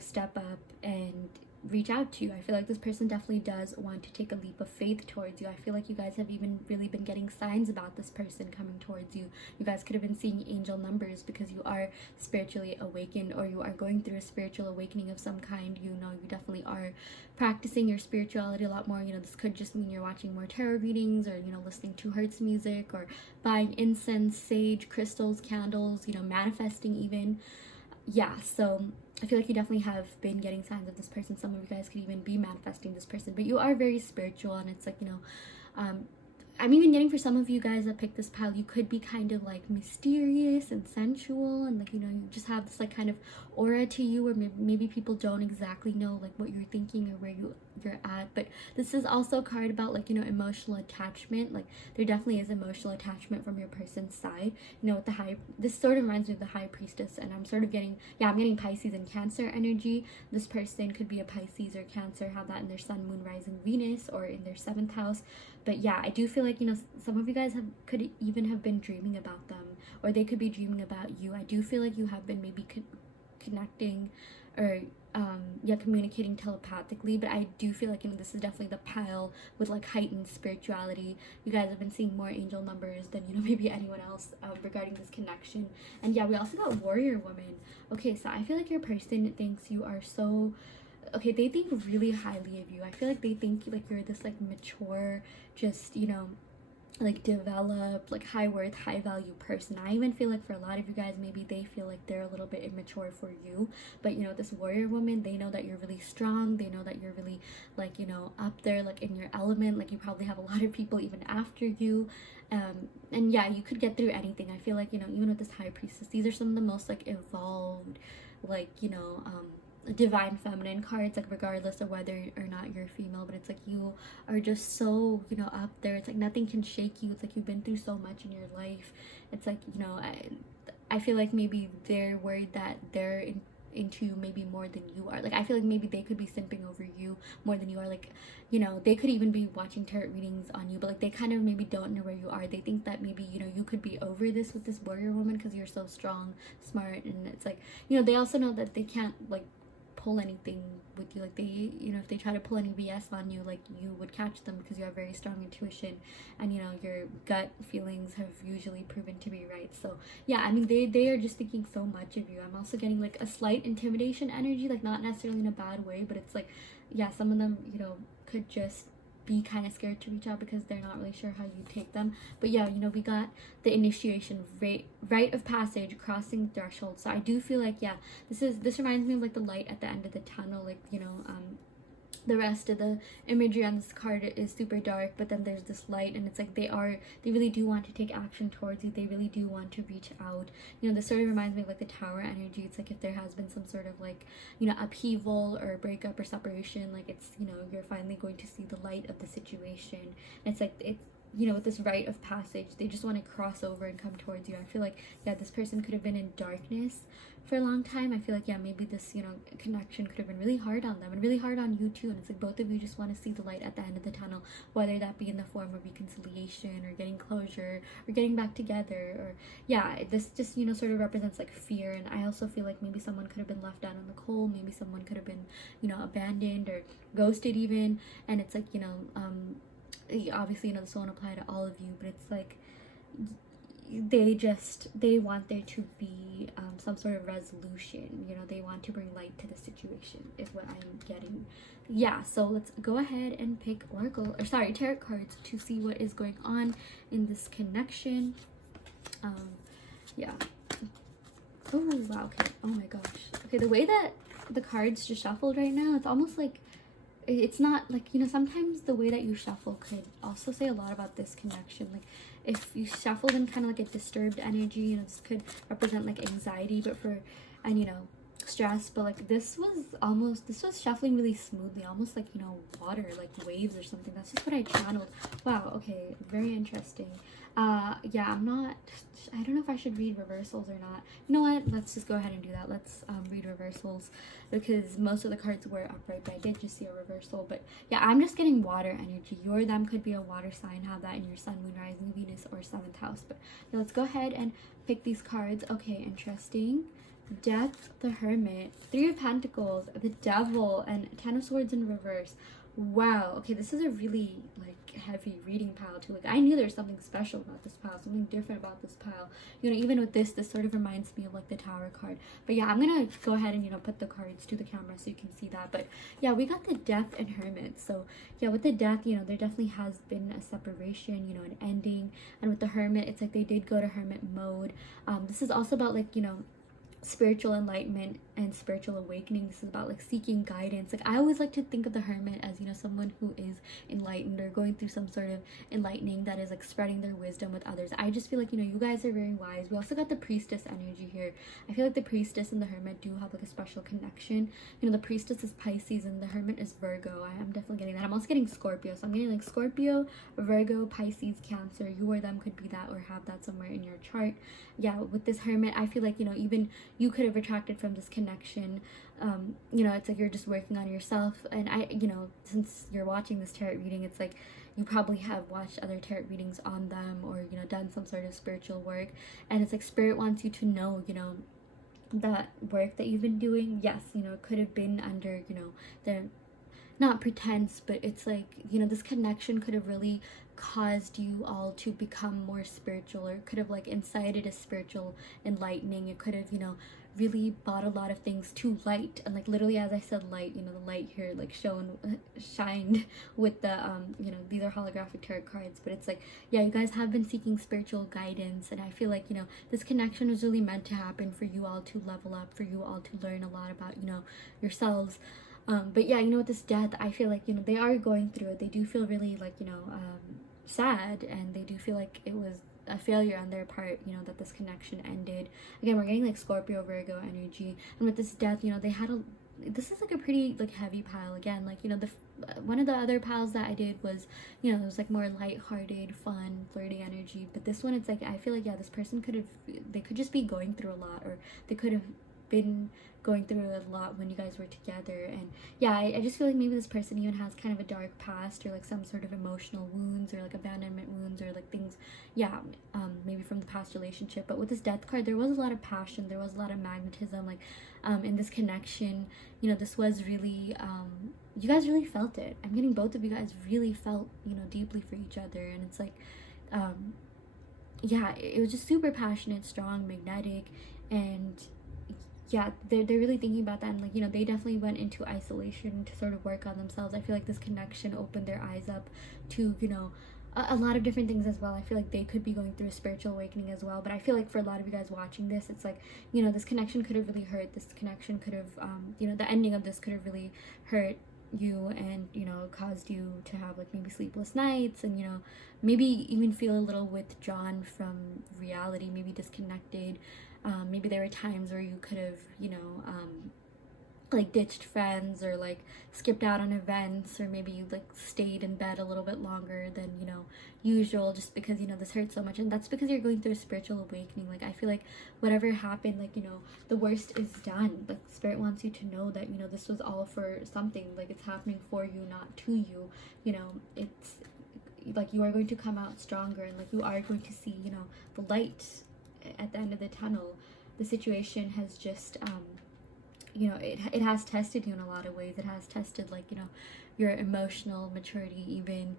step up and reach out to you. I feel like this person definitely does want to take a leap of faith towards you. I feel like you guys have even really been getting signs about this person coming towards you. You guys could have been seeing angel numbers because you are spiritually awakened, or you are going through a spiritual awakening of some kind. You definitely are practicing your spirituality a lot more. This could just mean you're watching more tarot readings, or listening to Hertz music, or buying incense, sage, crystals, candles, manifesting even. Yeah, so I feel like you definitely have been getting signs of this person. Some of you guys could even be manifesting this person, but you are very spiritual, and it's like, I'm even getting for some of you guys that picked this pile, you could be kind of like mysterious and sensual, and like, you just have this like kind of aura to you, or maybe people don't exactly know like what you're thinking or where you're at. But this is also a card about like, emotional attachment. Like there definitely is emotional attachment from your person's side. With the this sort of reminds me of the high priestess, and I'm sort of getting, I'm getting Pisces and Cancer energy. This person could be a Pisces or Cancer, have that in their sun, moon, rising, Venus, or in their 7th house. But yeah, I do feel like, some of you guys could even have been dreaming about them, or they could be dreaming about you. I do feel like you have been maybe connecting, or communicating telepathically. But I do feel like, this is definitely the pile with like heightened spirituality. You guys have been seeing more angel numbers than maybe anyone else regarding this connection. And yeah, we also got warrior woman. Okay, so I feel like your person thinks you are so, okay, they think really highly of you. I feel like they think like you're this like mature, just like developed, like high worth, high value person. I even feel like for a lot of you guys, maybe they feel like they're a little bit immature for you. But this warrior woman, they know that you're really strong. They know that you're really like, up there, like in your element. Like you probably have a lot of people even after you. And yeah, you could get through anything. I feel like, even with this high priestess, these are some of the most like evolved, like, divine feminine cards, like regardless of whether or not you're female. But it's like you are just so up there. It's like nothing can shake you. It's like you've been through so much in your life. It's like I feel like maybe they're worried that they're into maybe more than you are. Like I feel like maybe they could be simping over you more than you are. Like they could even be watching tarot readings on you, but like they kind of maybe don't know where you are. They think that maybe you could be over this with this warrior woman because you're so strong, smart, and it's like they also know that they can't like pull anything with you. Like they, if they try to pull any BS on you, like you would catch them because you have very strong intuition, and your gut feelings have usually proven to be right. So yeah, I mean they are just thinking so much of you. I'm also getting like a slight intimidation energy, like not necessarily in a bad way, but it's like, yeah, some of them could just be kind of scared to reach out because they're not really sure how you take them. But yeah, we got the initiation, rite of passage, crossing threshold. So I do feel like, yeah, this reminds me of like the light at the end of the tunnel. Like the rest of the imagery on this card is super dark, but then there's this light, and it's like they really do want to take action towards you. They really do want to reach out. This sort of reminds me of like the tower energy. It's like if there has been some sort of like upheaval or breakup or separation, like it's you're finally going to see the light of the situation. And it's like you know, with this rite of passage, they just want to cross over and come towards you. I feel like, yeah, this person could have been in darkness for a long time. I feel like, yeah, maybe this, you know, connection could have been really hard on them and really hard on you too. And it's like both of you just want to see the light at the end of the tunnel, whether that be in the form of reconciliation or getting closure or getting back together. Or yeah, this just, you know, sort of represents like fear. And I also feel like maybe someone could have been left out in the cold, maybe someone could have been, you know, abandoned or ghosted even. And it's like, you know, obviously, you know, this won't apply to all of you, but it's like they want there to be some sort of resolution. You know, they want to bring light to the situation is what I'm getting. Yeah, so let's go ahead and pick tarot cards to see what is going on in this connection. Yeah. Oh wow, okay. Oh my gosh. Okay, the way that the cards just shuffled right now, it's almost like it's not like, you know, sometimes the way that you shuffle could also say a lot about this connection. Like if you shuffled in kind of like a disturbed energy, you know, this could represent like anxiety, and you know, stress. But like this was shuffling really smoothly, almost like, you know, water, like waves or something. That's just what I channeled. Wow, okay, very interesting. Yeah, I don't know if I should read reversals or not. You know what, let's just go ahead and do that. Let's read reversals, because most of the cards were upright, but I did just see a reversal. But yeah, I'm just getting water energy. You or them could be a water sign, have that in your sun, moon, rising, Venus, or 7th house. But yeah, let's go ahead and pick these cards. Okay, interesting. Death, the Hermit, 3 of Pentacles, the Devil, and 10 of Swords in reverse. Wow, okay, this is a really like heavy reading pile too. Like I knew there's something special about this pile, something different about this pile. You know, even with this sort of reminds me of like the Tower card. But yeah, I'm gonna go ahead and, you know, put the cards to the camera so you can see that. But yeah, we got the Death and Hermit. So yeah, with the Death, you know, there definitely has been a separation, you know, an ending. And with the Hermit, it's like they did go to hermit mode. This is also about like, you know, spiritual enlightenment and spiritual awakening. This is about like seeking guidance. Like I always like to think of the Hermit as, you know, someone who is enlightened or going through some sort of enlightening that is like spreading their wisdom with others. I just feel like, you know, you guys are very wise. We also got the Priestess energy here. I feel like the Priestess and the Hermit do have like a special connection. You know, the Priestess is Pisces and the Hermit is Virgo. I am definitely getting that. I'm also getting Scorpio, so I'm getting like Scorpio, Virgo, Pisces, Cancer. You or them could be that or have that somewhere in your chart. Yeah, with this Hermit, I feel like, you know, even you could have retracted from this connection. You know, it's like you're just working on yourself. And you know, since you're watching this tarot reading, it's like you probably have watched other tarot readings on them or, you know, done some sort of spiritual work. And it's like Spirit wants you to know, you know, that work that you've been doing, yes, you know, it could have been under, you know, the not pretense, but it's like, you know, this connection could have really caused you all to become more spiritual, or could have like incited a spiritual enlightening. It could have, you know, really brought a lot of things to light. And like literally, as I said, light, you know, the light here like shined with the you know, these are holographic tarot cards. But it's like, yeah, you guys have been seeking spiritual guidance, and I feel like, you know, this connection was really meant to happen for you all to level up, for you all to learn a lot about, you know, yourselves. But yeah, you know, with this Death, I feel like, you know, they are going through it. They do feel really like, you know, sad, and they do feel like it was a failure on their part, you know, that this connection ended. Again, we're getting like Scorpio, Virgo energy. And with this Death, you know, this is like a pretty like heavy pile. Again, like, you know, one of the other piles that I did was, you know, it was like more lighthearted, fun, flirty energy. But this one, it's like, I feel like, yeah, this person they could just be going through a lot, or they could have been going through a lot when you guys were together. And yeah, I just feel like maybe this person even has kind of a dark past, or like some sort of emotional wounds, or like abandonment wounds, or like things, yeah, maybe from the past relationship. But with this Death card, there was a lot of passion, there was a lot of magnetism, like in this connection. You know, this was really you guys really felt it. I'm getting both of you guys really felt, you know, deeply for each other. And it's like yeah, it was just super passionate, strong, magnetic. And yeah, they're really thinking about that. And like, you know, they definitely went into isolation to sort of work on themselves. I feel like this connection opened their eyes up to, you know, a lot of different things as well. I feel like they could be going through a spiritual awakening as well. But I feel like for a lot of you guys watching this, it's like, you know, this connection could have really hurt. This connection could have you know, the ending of this could have really hurt you, and, you know, caused you to have like maybe sleepless nights, and, you know, maybe even feel a little withdrawn from reality, maybe disconnected. Maybe there were times where you could have, you know, like ditched friends, or like skipped out on events, or maybe you like stayed in bed a little bit longer than, you know, usual, just because, you know, this hurts so much. And that's because you're going through a spiritual awakening. Like, I feel like whatever happened, like, you know, the worst is done. Like, spirit wants you to know that, you know, this was all for something. Like, it's happening for you, not to you. You know, it's like you are going to come out stronger, and like you are going to see, you know, the light at the end of the tunnel. The situation has just you know, it has tested you in a lot of ways. It has tested, like, you know, your emotional maturity, even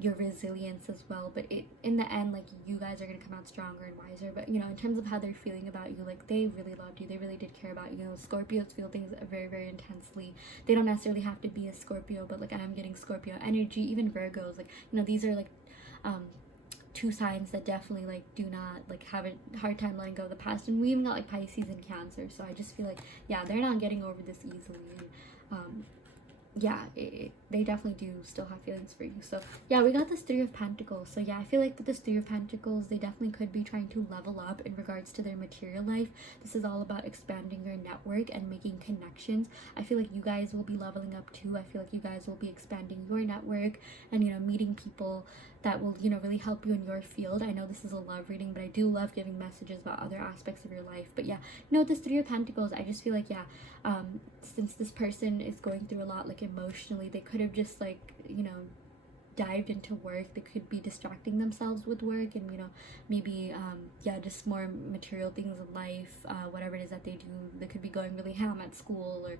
your resilience as well. But in the end, like, you guys are going to come out stronger and wiser. But, you know, in terms of how they're feeling about you, like, they really loved you. They really did care about you. You know, Scorpios feel things very, very intensely. They don't necessarily have to be a Scorpio, but, like, I am getting Scorpio energy. Even Virgos, like, you know, these are, like, two signs that definitely, like, do not, like, have a hard time letting go of the past. And we even got, like, Pisces and Cancer, so I just feel like, yeah, they're not getting over this easily. And yeah, they definitely do still have feelings for you. So yeah, we got this Three of Pentacles. So yeah, I feel like with this Three of Pentacles, they definitely could be trying to level up in regards to their material life. This is all about expanding your network and making connections. I feel like you guys will be leveling up too. I feel like you guys will be expanding your network and, you know, meeting people that will, you know, really help you in your field. I know this is a love reading, but I do love giving messages about other aspects of your life. But yeah, you know, with this Three of Pentacles, I just feel like, yeah, since this person is going through a lot, like, emotionally, they could have just, like, you know, dived into work. They could be distracting themselves with work, and, you know, maybe yeah, just more material things in life, whatever it is that they do. They could be going really ham at school or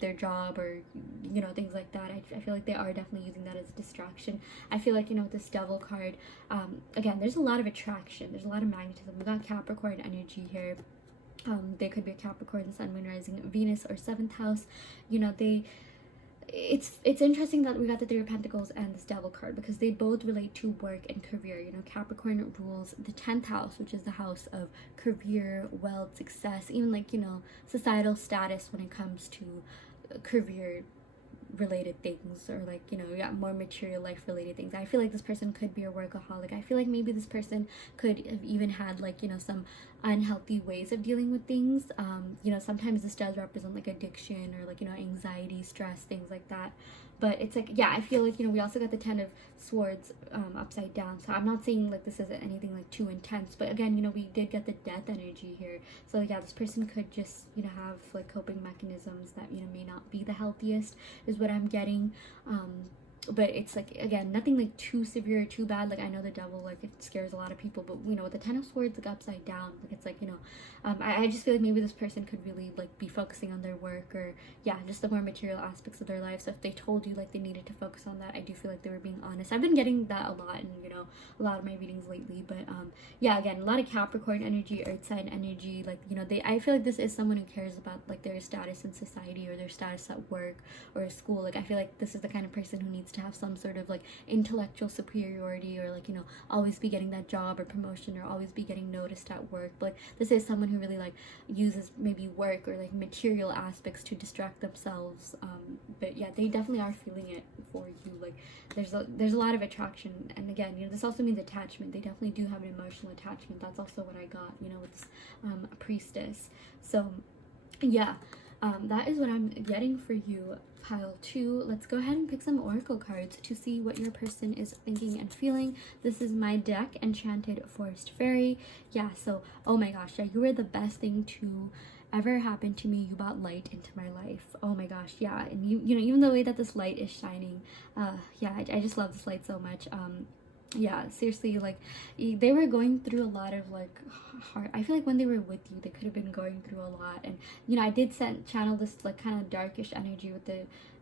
their job, or, you know, things like that. I feel like they are definitely using that as a distraction. I feel like, you know, with this Devil card, again, there's a lot of attraction, there's a lot of magnetism. We got Capricorn energy here. They could be a Capricorn, Sun, Moon, Rising, Venus, or 7th house. You know, it's interesting that we got the Three of Pentacles and this Devil card, because they both relate to work and career. You know, Capricorn rules the 10th house, which is the house of career, wealth, success, even, like, you know, societal status when it comes to career related things, or, like, you know, yeah, more material life related things. I feel like this person could be a workaholic. I feel like maybe this person could have even had, like, you know, some unhealthy ways of dealing with things. You know, sometimes this does represent, like, addiction, or, like, you know, anxiety, stress, things like that. But it's like, yeah, I feel like, you know, we also got the 10 of Swords upside down. So I'm not saying, like, this isn't anything, like, too intense. But again, you know, we did get the Death energy here. So yeah, this person could just, you know, have, like, coping mechanisms that, you know, may not be the healthiest, is what I'm getting. But it's like, again, nothing like too severe or too bad. Like, I know the Devil, like, it scares a lot of people, but, you know, with the 10 of Swords, like, upside down, like, it's like, you know, I just feel like maybe this person could really, like, be focusing on their work, or yeah, just the more material aspects of their life. So if they told you, like, they needed to focus on that, I do feel like they were being honest. I've been getting that a lot in, you know, a lot of my readings lately. But yeah, again, a lot of Capricorn energy, earth sign energy. Like, you know, I feel like this is someone who cares about, like, their status in society, or their status at work or school. Like, I feel like this is the kind of person who needs to have some sort of, like, intellectual superiority, or, like, you know, always be getting that job or promotion, or always be getting noticed at work. But, like, this is someone who really, like, uses maybe work or, like, material aspects to distract themselves. But yeah, they definitely are feeling it for you. Like, there's a lot of attraction. And again, you know, this also means attachment. They definitely do have an emotional attachment. That's also what I got, you know, with this Priestess. So yeah, that is what I'm getting for you, pile 2. Let's go ahead and pick some oracle cards to see what your person is thinking and feeling. This is my deck, Enchanted Forest Fairy. Yeah, so, oh my gosh, yeah, you were the best thing to ever happen to me. You brought light into my life. Oh my gosh, yeah. And you know, even the way that this light is shining, yeah, I just love this light so much. Yeah, seriously, like, they were going through a lot of, like, hard, I feel like when they were with you, they could have been going through a lot. And, you know, I did channel this, like, kind of darkish energy with the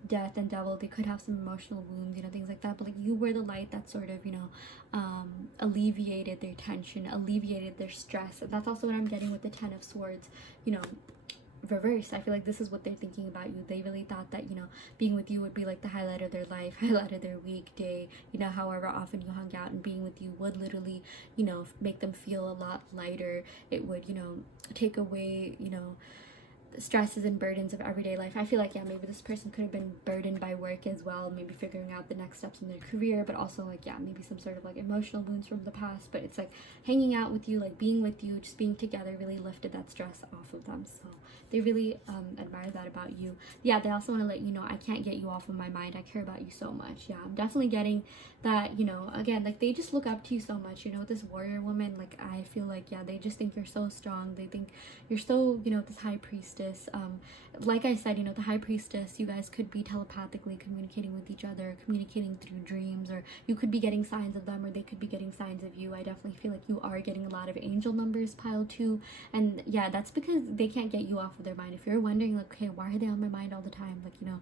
Death and Devil. They could have some emotional wounds, you know, things like that. But, like, you were the light that sort of, you know, alleviated their tension, alleviated their stress. And that's also what I'm getting with the 10 of Swords, you know, reverse. I feel like this is what they're thinking about you. They really thought that, you know, being with you would be, like, the highlight of their life, highlight of their weekday, you know, however often you hung out, and being with you would literally, you know, make them feel a lot lighter. It would, you know, take away, you know, stresses and burdens of everyday life. I feel like, yeah, maybe this person could have been burdened by work as well, maybe figuring out the next steps in their career, but also like, yeah, maybe some sort of like emotional wounds from the past. But it's like hanging out with you, like being with you, just being together really lifted that stress off of them. So they really admire that about you. Yeah, they also want to let you know, I can't get you off of my mind. I care about you so much. Yeah, I'm definitely getting that, you know, again, like they just look up to you so much, you know, this warrior woman. Like I feel like, yeah, they just think you're so strong. They think you're so, you know, this high priestess. Like I said, you know, the high priestess, you guys could be telepathically communicating with each other, communicating through dreams, or you could be getting signs of them, or they could be getting signs of you. I definitely feel like you are getting a lot of angel numbers piled too. And yeah, that's because they can't get you off of their mind. If you're wondering like, okay, why are they on my mind all the time? Like, you know,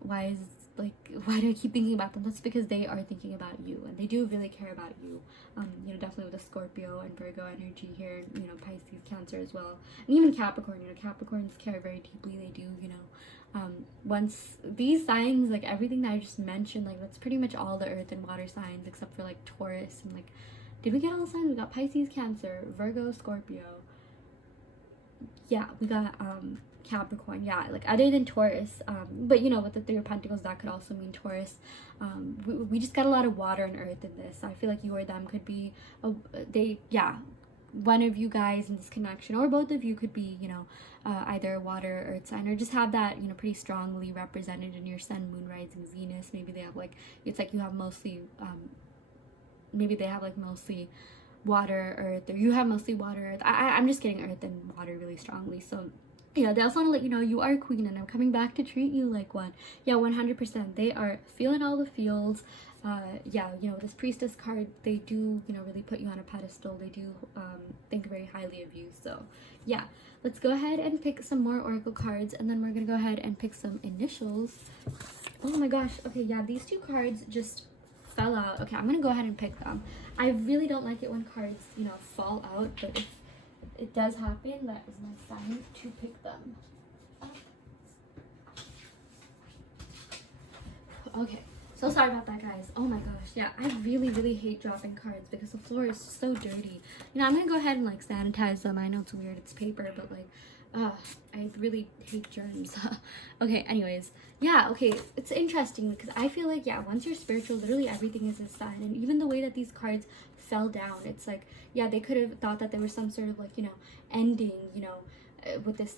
why do I keep thinking about them? That's because they are thinking about you, and they do really care about you. You know, definitely with the Scorpio and Virgo energy here, you know, Pisces, Cancer as well, and even Capricorn. You know, Capricorns care very deeply. They do, you know, once these signs, like everything that I just mentioned, like that's pretty much all the earth and water signs except for like Taurus and like, did we get all the signs? We got Pisces, Cancer, Virgo, Scorpio. Yeah, we got Capricorn, yeah, like other than Taurus, but you know, with the Three of Pentacles, that could also mean Taurus. We just got a lot of water and earth in this. I feel like you or them could be one of you guys in this connection, or both of you could be, you know, either a water or earth sign, or just have that, you know, pretty strongly represented in your sun, moon, rising, Venus. Maybe they have like, it's like you have mostly maybe they have like mostly water, earth, or you have mostly water, earth. I'm just getting earth and water really strongly. So yeah, they also want to let you know you are a queen, and I'm coming back to treat you like one. Yeah, 100%. They are feeling all the feels. Yeah, you know, this priestess card, they do, you know, really put you on a pedestal. They do think very highly of you. So yeah, let's go ahead and pick some more oracle cards, and then we're gonna go ahead and pick some initials. Oh my gosh. Okay, yeah, these two cards just fell out. Okay, I'm gonna go ahead and pick them. I really don't like it when cards, you know, fall out, but if it does happen, that is my sign to pick them up. Okay, so sorry about that, guys. Oh my gosh, yeah, I really hate dropping cards because the floor is so dirty. You know, I'm gonna go ahead and like sanitize them. I know it's weird, it's paper, but like, I really hate germs. Okay, anyways, yeah, okay, it's interesting because I feel like, yeah, once you're spiritual, literally everything is a sign. And even the way that these cards fell down, it's like, yeah, they could have thought that there was some sort of like, you know, ending, you know, with this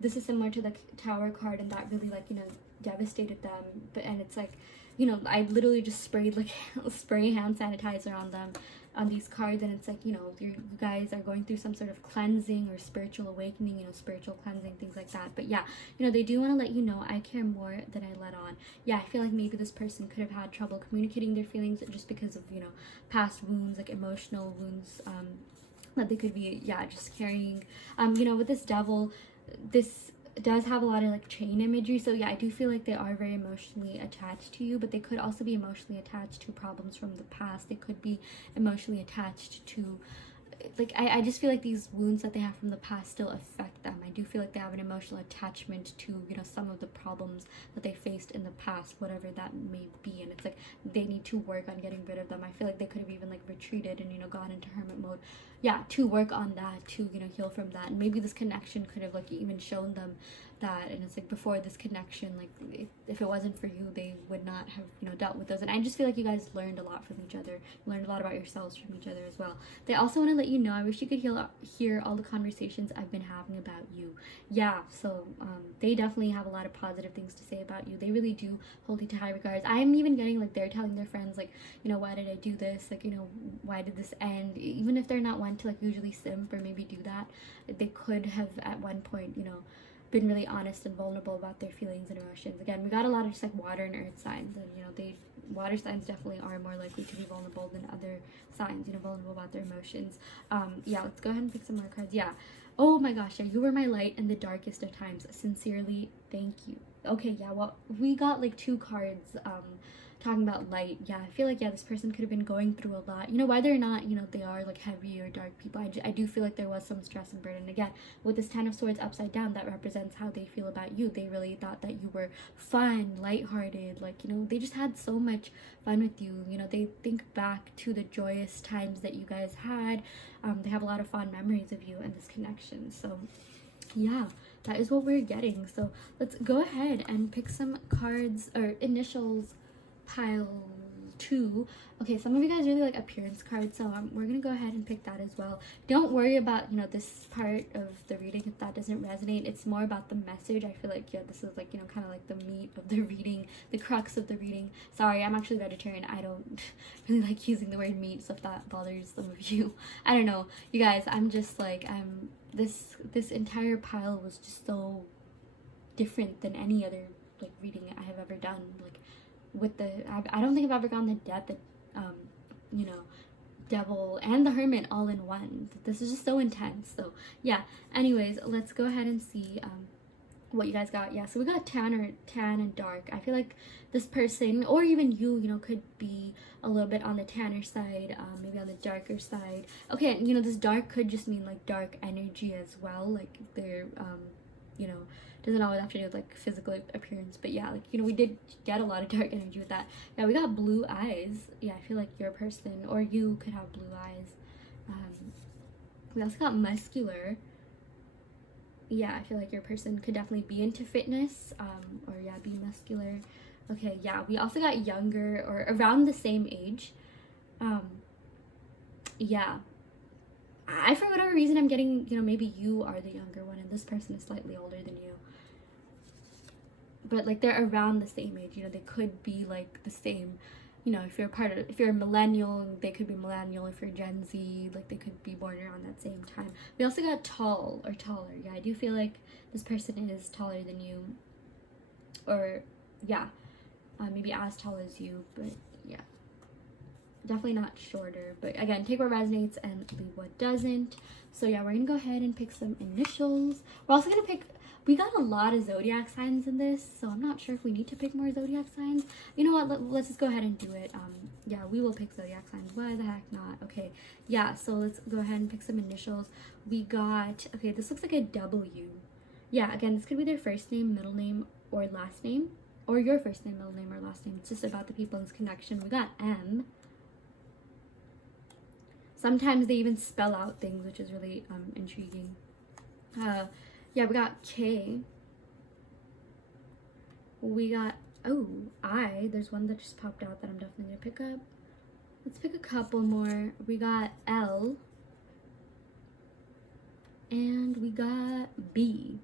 this is similar to the Tower card, and that really like, you know, devastated them. But and it's like, you know, I literally just sprayed like spray hand sanitizer on them, on these cards, and it's like, you know, you guys are going through some sort of cleansing or spiritual awakening, you know, spiritual cleansing, things like that. But yeah, you know, they do want to let you know, I care more than I let on. Yeah, I feel like maybe this person could have had trouble communicating their feelings just because of, you know, past wounds, like emotional wounds, that they could be, yeah, just carrying. You know, with this devil, this does have a lot of like chain imagery, so yeah, I do feel like they are very emotionally attached to you, but they could also be emotionally attached to problems from the past. They could be emotionally attached to, like, I just feel like these wounds that they have from the past still affect them. I do feel like they have an emotional attachment to, you know, some of the problems that they faced in the past, whatever that may be, and it's like they need to work on getting rid of them. I feel like they could have even like retreated and, you know, gone into hermit mode, yeah, to work on that, to, you know, heal from that. And maybe this connection could have like even shown them that, and it's like before this connection, like if it wasn't for you, they would not have, you know, dealt with those. And I just feel like you guys learned a lot from each other, learned a lot about yourselves from each other as well. They also want to let you know, I wish you could hear all the conversations I've been having about you. Yeah, so they definitely have a lot of positive things to say about you. They really do hold you to high regards. I'm even getting like they're telling their friends like, you know, why did I do this, like, you know, why did this end? Even if they're not one to like usually simp or maybe do that, they could have at one point, you know, been really honest and vulnerable about their feelings and emotions. Again, we got a lot of just like water and earth signs, and you know, water signs definitely are more likely to be vulnerable than other signs, you know, vulnerable about their emotions. Yeah, let's go ahead and pick some more cards. Yeah, oh my gosh, yeah, you were my light in the darkest of times. Sincerely, thank you. Okay, yeah, well, we got like two cards talking about light. Yeah, I feel like, yeah, this person could have been going through a lot, you know, whether or not, you know, they are like heavy or dark people. I do feel like there was some stress and burden. Again, with this Ten of Swords upside down, that represents how they feel about you. They really thought that you were fun, lighthearted, like, you know, they just had so much fun with you. You know, they think back to the joyous times that you guys had. They have a lot of fond memories of you and this connection. So yeah, that is what we're getting. So let's go ahead and pick some cards or initials, pile 2. Okay, some of you guys really like appearance cards, so we're gonna go ahead and pick that as well. Don't worry about, you know, this part of the reading if that doesn't resonate. It's more about the message. I feel like, yeah, this is like, you know, kind of like the meat of the reading, the crux of the reading. Sorry, I'm actually vegetarian. I don't really like using the word meat, so if that bothers some of you, I don't know. You guys, I'm just like, this entire pile was just so different than any other like reading I have ever done. Like with the, I don't think I've ever gotten the death, the you know, devil and the hermit all in one. This is just so intense. So yeah, anyways, let's go ahead and see what you guys got. Yeah, so we got tan and dark. I feel like this person, or even you know, could be a little bit on the tanner side, maybe on the darker side. Okay, you know, this dark could just mean like dark energy as well, like they're you know, doesn't always have to do with like physical appearance, but yeah, like, you know, we did get a lot of dark energy with that. Yeah, we got blue eyes. Yeah, I feel like your person or you could have blue eyes. We also got muscular. Yeah, I feel like your person could definitely be into fitness, or yeah, be muscular. Okay, yeah, we also got younger or around the same age. Yeah, for whatever reason, I'm getting, you know, maybe you are the younger one and this person is slightly older than you. But like they're around the same age, you know, they could be like the same, you know, if you're a millennial, they could be millennial. If you're Gen Z, like they could be born around that same time. We also got tall or taller. Yeah, I do feel like this person is taller than you, or yeah, maybe as tall as you, but yeah, definitely not shorter. But again, take what resonates and leave what doesn't. So yeah, we're gonna go ahead and pick some initials. We're also gonna pick, we got a lot of zodiac signs in this, so I'm not sure if we need to pick more zodiac signs. You know what, let's just go ahead and do it. Yeah, we will pick zodiac signs. Why the heck not? Okay, yeah, so let's go ahead and pick some initials. We got, okay, this looks like a W. Yeah, again, this could be their first name, middle name, or last name, or your first name, middle name, or last name. It's just about the people's connection. We got M. Sometimes they even spell out things, which is really intriguing. Yeah, we got K. We got, oh, I. There's one that just popped out that I'm definitely going to pick up. Let's pick a couple more. We got L. And we got B.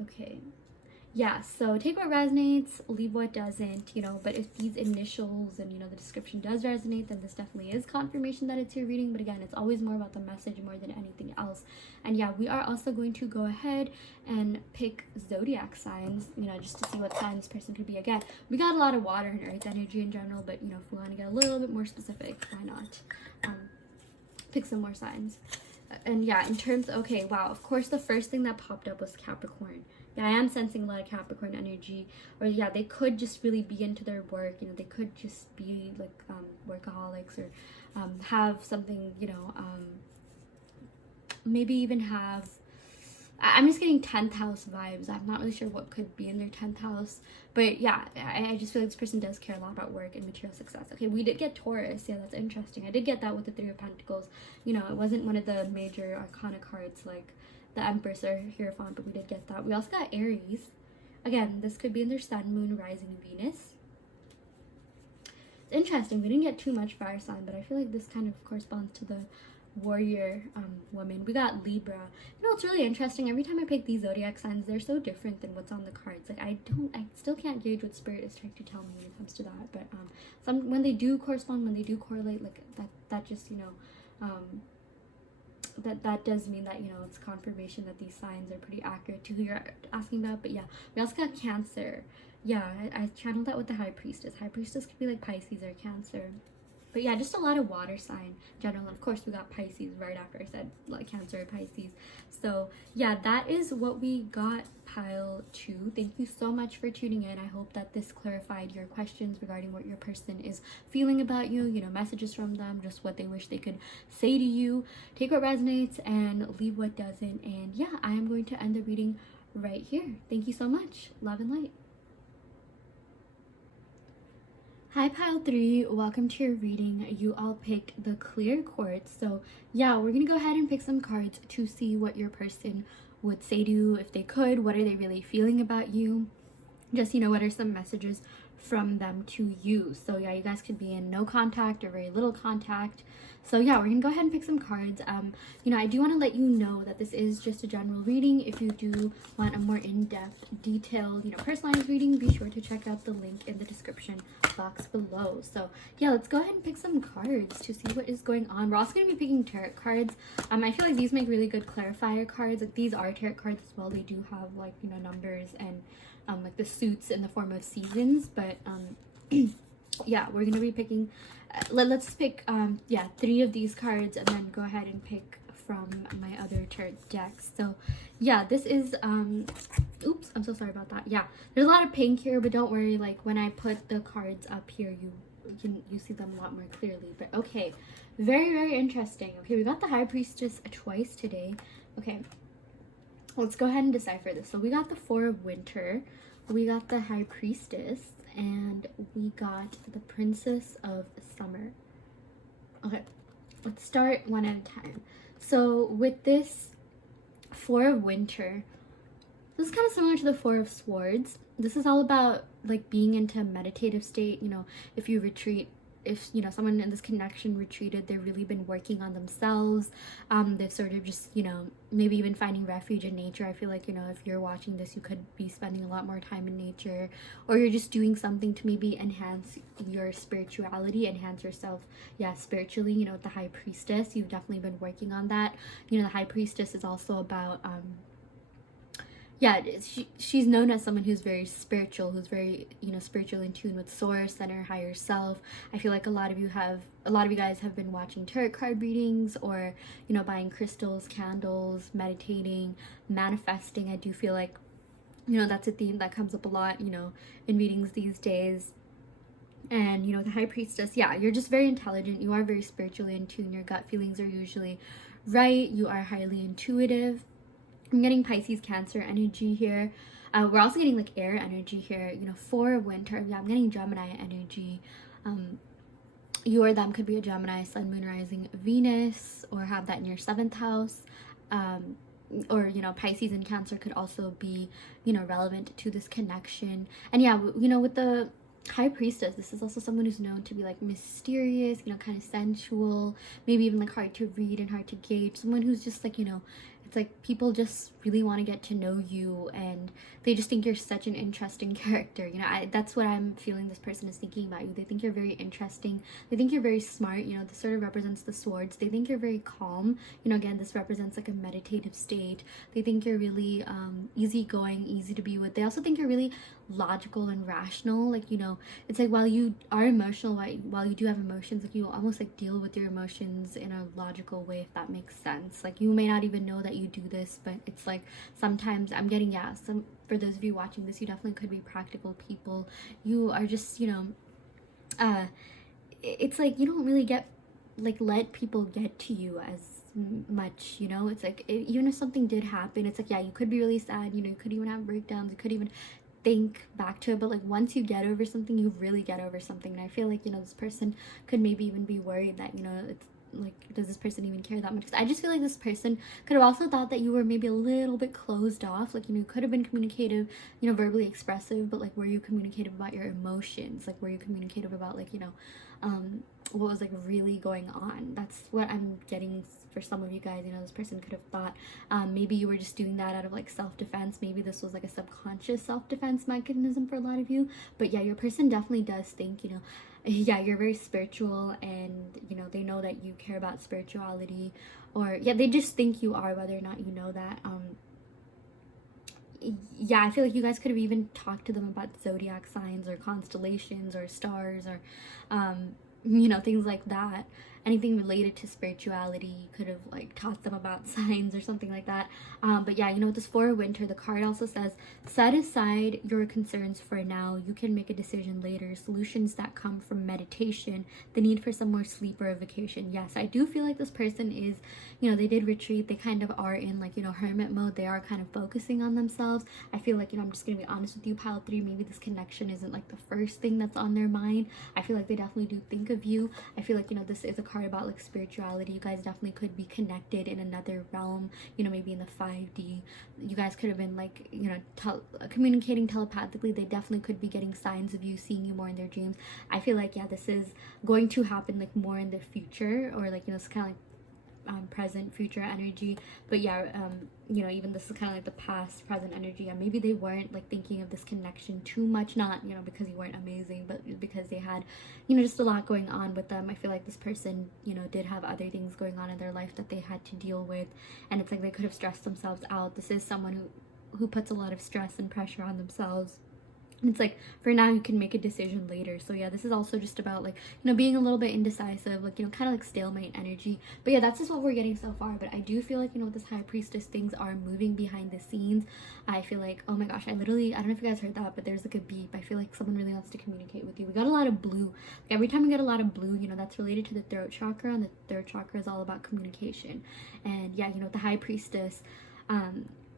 Okay. Yeah, so take what resonates, leave what doesn't, you know, but if these initials and, you know, the description does resonate, then this definitely is confirmation that it's your reading. But again, it's always more about the message more than anything else. And yeah, we are also going to go ahead and pick zodiac signs, you know, just to see what sign this person could be. Again, we got a lot of water and earth energy in general, but, you know, if we want to get a little bit more specific, why not? Pick some more signs. And yeah, in terms, okay, wow, of course, the first thing that popped up was Capricorn. Yeah, I am sensing a lot of Capricorn energy. Or yeah, they could just really be into their work. You know, they could just be like workaholics, or have something, you know, maybe even have, I'm just getting 10th house vibes. I'm not really sure what could be in their 10th house. But yeah, I just feel like this person does care a lot about work and material success. Okay, we did get Taurus. Yeah, that's interesting. I did get that with the Three of Pentacles. You know, it wasn't one of the major arcana cards like the Empress or Hierophant, but we did get that. We also got Aries. Again, this could be in their Sun, Moon, Rising, Venus. It's interesting. We didn't get too much fire sign, but I feel like this kind of corresponds to the warrior woman. We got Libra. You know, it's really interesting. Every time I pick these zodiac signs, they're so different than what's on the cards. Like I still can't gauge what spirit is trying to tell me when it comes to that. But when they do correspond, when they do correlate, like that just, you know, that does mean that, you know, it's confirmation that these signs are pretty accurate to who you're asking about. But yeah, we also got Cancer. Yeah, I channeled that with the High Priestess. High Priestess could be like Pisces or Cancer. But yeah, just a lot of water sign in general. And of course, we got Pisces right after I said like Cancer or Pisces. So yeah, that is what we got, pile 2. Thank you so much for tuning in. I hope that this clarified your questions regarding what your person is feeling about you, you know, messages from them, just what they wish they could say to you. Take what resonates and leave what doesn't. And yeah, I am going to end the reading right here. Thank you so much. Love and light. Hi pile 3, welcome to your reading. You all picked the clear quartz. So yeah, we're gonna go ahead and pick some cards to see what your person would say to you if they could. What are they really feeling about you? Just, what are some messages from them to you? So yeah, you guys could be in no contact or very little contact. So yeah, we're gonna go ahead and pick some cards. I do want to let you know that this is just a general reading. If you do want a more in-depth, detailed, personalized reading, be sure to check out the link in the description box below. So yeah, let's go ahead and pick some cards to see what is going on. We're also gonna be picking tarot cards. I feel like these make really good clarifier cards. Like, these are tarot cards as well. They do have like numbers and like the suits in the form of seasons, but yeah, we're gonna be picking let's pick 3 of these cards and then go ahead and pick from my other tarot decks. So yeah, this is oops, I'm so sorry about that. Yeah, there's a lot of pink here, but don't worry, like when I put the cards up here, you see them a lot more clearly. But okay, very, very interesting. Okay, we got the High Priestess twice today. Okay, let's go ahead and decipher this. So we got the Four of Winter, we got the High Priestess, and we got the Princess of Summer. Okay, let's start one at a time. So with this Four of Winter, this is kind of similar to the Four of Swords. This is all about like being into a meditative state. If you retreat, if someone in this connection retreated, they've really been working on themselves. They've sort of just maybe even finding refuge in nature. I feel like if you're watching this, you could be spending a lot more time in nature, or you're just doing something to maybe enhance your spirituality, enhance yourself spiritually. With the High Priestess, you've definitely been working on that. The High Priestess is also about she's known as someone who's very spiritual, who's very spiritually in tune with source and her higher self. I feel like a lot of you guys have been watching tarot card readings, or buying crystals, candles, meditating, manifesting. I do feel like that's a theme that comes up a lot in readings these days. And the High Priestess, yeah, you're just very intelligent, you are very spiritually in tune, your gut feelings are usually right, you are highly intuitive. I'm getting Pisces, Cancer energy here. We're also getting like air energy here. Four of Winter. Yeah, I'm getting Gemini energy. You or them could be a Gemini, Sun, Moon, Rising, Venus, or have that in your 7th house. Or Pisces and Cancer could also be relevant to this connection. And yeah, with the High Priestess, this is also someone who's known to be like mysterious, kind of sensual, maybe even like hard to read and hard to gauge. Someone who's just like it's like people just really want to get to know you, and they just think you're such an interesting character. That's what I'm feeling this person is thinking about you. They think you're very interesting. They think you're very smart. This sort of represents the swords. They think you're very calm. Again, this represents like a meditative state. They think you're really easygoing, easy to be with. They also think you're really logical and rational. Like, it's like while you are emotional, while you do have emotions, like you almost like deal with your emotions in a logical way, if that makes sense. Like, you may not even know that you do this, but it's like sometimes I'm getting for those of you watching this, you definitely could be practical people. You are just it's like you don't really get let people get to you as much. It's like even if something did happen, it's like you could be really sad, you could even have breakdowns, you could even think back to it, but like once you get over something, you really get over something. And I feel like this person could maybe even be worried that it's like, does this person even care that much? Because I just feel like this person could have also thought that you were maybe a little bit closed off. Like, you could have been communicative, verbally expressive, but like, were you communicative about your emotions? Like, were you communicative about like, what was like really going on? That's what I'm getting for some of you guys. This person could have thought maybe you were just doing that out of like self-defense. Maybe this was like a subconscious self-defense mechanism for a lot of you. But yeah, your person definitely does think, you're very spiritual, and they know that you care about spirituality, or they just think you are, whether or not you know that. I feel like you guys could have even talked to them about zodiac signs or constellations or stars or things like that. anything related to spirituality. You could have like taught them about signs or something like that. But yeah, you know, with this Four of Winter, the card also says, set aside your concerns for now. You can make a decision later. Solutions that come from meditation, the need for some more sleep or a vacation. Yes, I do feel like this person is, you know, they did retreat. They kind of are in like, you know, hermit mode. They are kind of focusing on themselves. I feel like, you know, I'm just gonna be honest with you, pile 3, maybe this connection isn't like the first thing that's on their mind. I feel like they definitely do think of you. I feel like, you know, this is a card about like spirituality. You guys definitely could be connected in another realm, you know, maybe in the 5D. You guys could have been like, you know, communicating telepathically. They definitely could be getting signs of you, seeing you more in their dreams. I feel like, yeah, this is going to happen like more in the future, or like, you know, it's kind of like present, future energy. But yeah, you know, even this is kind of like the past, present energy. And maybe they weren't like thinking of this connection too much, not, you know, because you weren't amazing, but because they had, you know, just a lot going on with them. I feel like this person, you know, did have other things going on in their life that they had to deal with, and it's like they could have stressed themselves out. This is someone who puts a lot of stress and pressure on themselves. It's like, for now, you can make a decision later. So yeah, this is also just about like, you know, being a little bit indecisive, like, you know, kind of like stalemate energy. But yeah, that's just what we're getting so far. But I do feel like, you know, with this High Priestess, things are moving behind the scenes. I feel like, oh my gosh, I don't know if you guys heard that, but there's like a beep. I feel like someone really wants to communicate with you. We got a lot of blue. Like, every time we get a lot of blue, you know, that's related to the throat chakra, and the throat chakra is all about communication. And yeah, you know, with the High Priestess,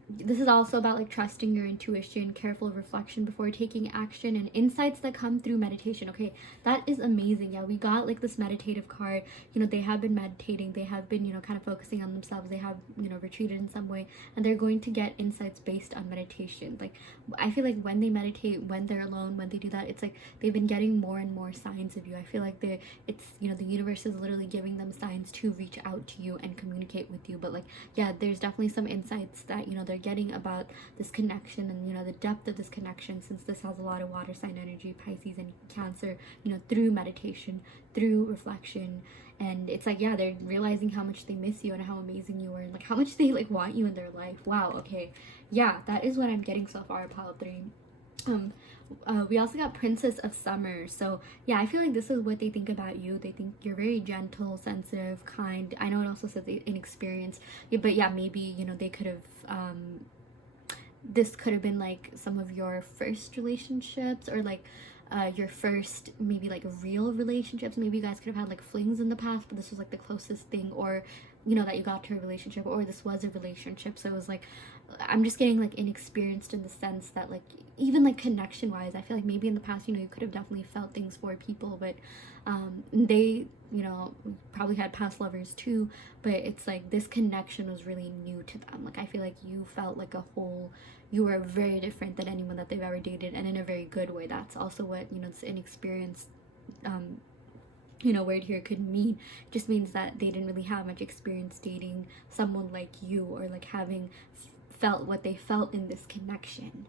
this is also about like trusting your intuition, careful reflection before taking action, and insights that come through meditation. Okay, that is amazing. Yeah, we got like this meditative card. You know, they have been meditating, they have been, you know, kind of focusing on themselves, they have, you know, retreated in some way, and they're going to get insights based on meditation. Like, I feel like when they meditate, when they're alone, when they do that, it's like they've been getting more and more signs of you. I feel like it's, you know, the universe is literally giving them signs to reach out to you and communicate with you. But like, yeah, there's definitely some insights that, you know, they're getting about this connection, and, you know, the depth of this connection, since this has a lot of water sign energy, Pisces and Cancer, you know, through meditation, through reflection. And it's like, yeah, they're realizing how much they miss you and how amazing you are, and like how much they like want you in their life. Wow. Okay, yeah, that is what I'm getting so far, pile 3. We also got Princess of Summer. So yeah, I feel like this is what they think about you. They think you're very gentle, sensitive, kind. I know it also says inexperienced, yeah, but yeah, maybe, you know, they could have this could have been like some of your first relationships, or like your first maybe like real relationships. Maybe you guys could have had like flings in the past, but this was like the closest thing, or, you know, that you got to a relationship, or this was a relationship. So it was like, I'm just getting like inexperienced in the sense that, like, even like connection wise, I feel like maybe in the past, you know, you could have definitely felt things for people, but they, you know, probably had past lovers too, but it's like this connection was really new to them. Like, I feel like you felt like a whole, you were very different than anyone that they've ever dated, and in a very good way. That's also what, you know, this inexperienced you know, word here could mean. It just means that they didn't really have much experience dating someone like you, or like having felt what they felt in this connection.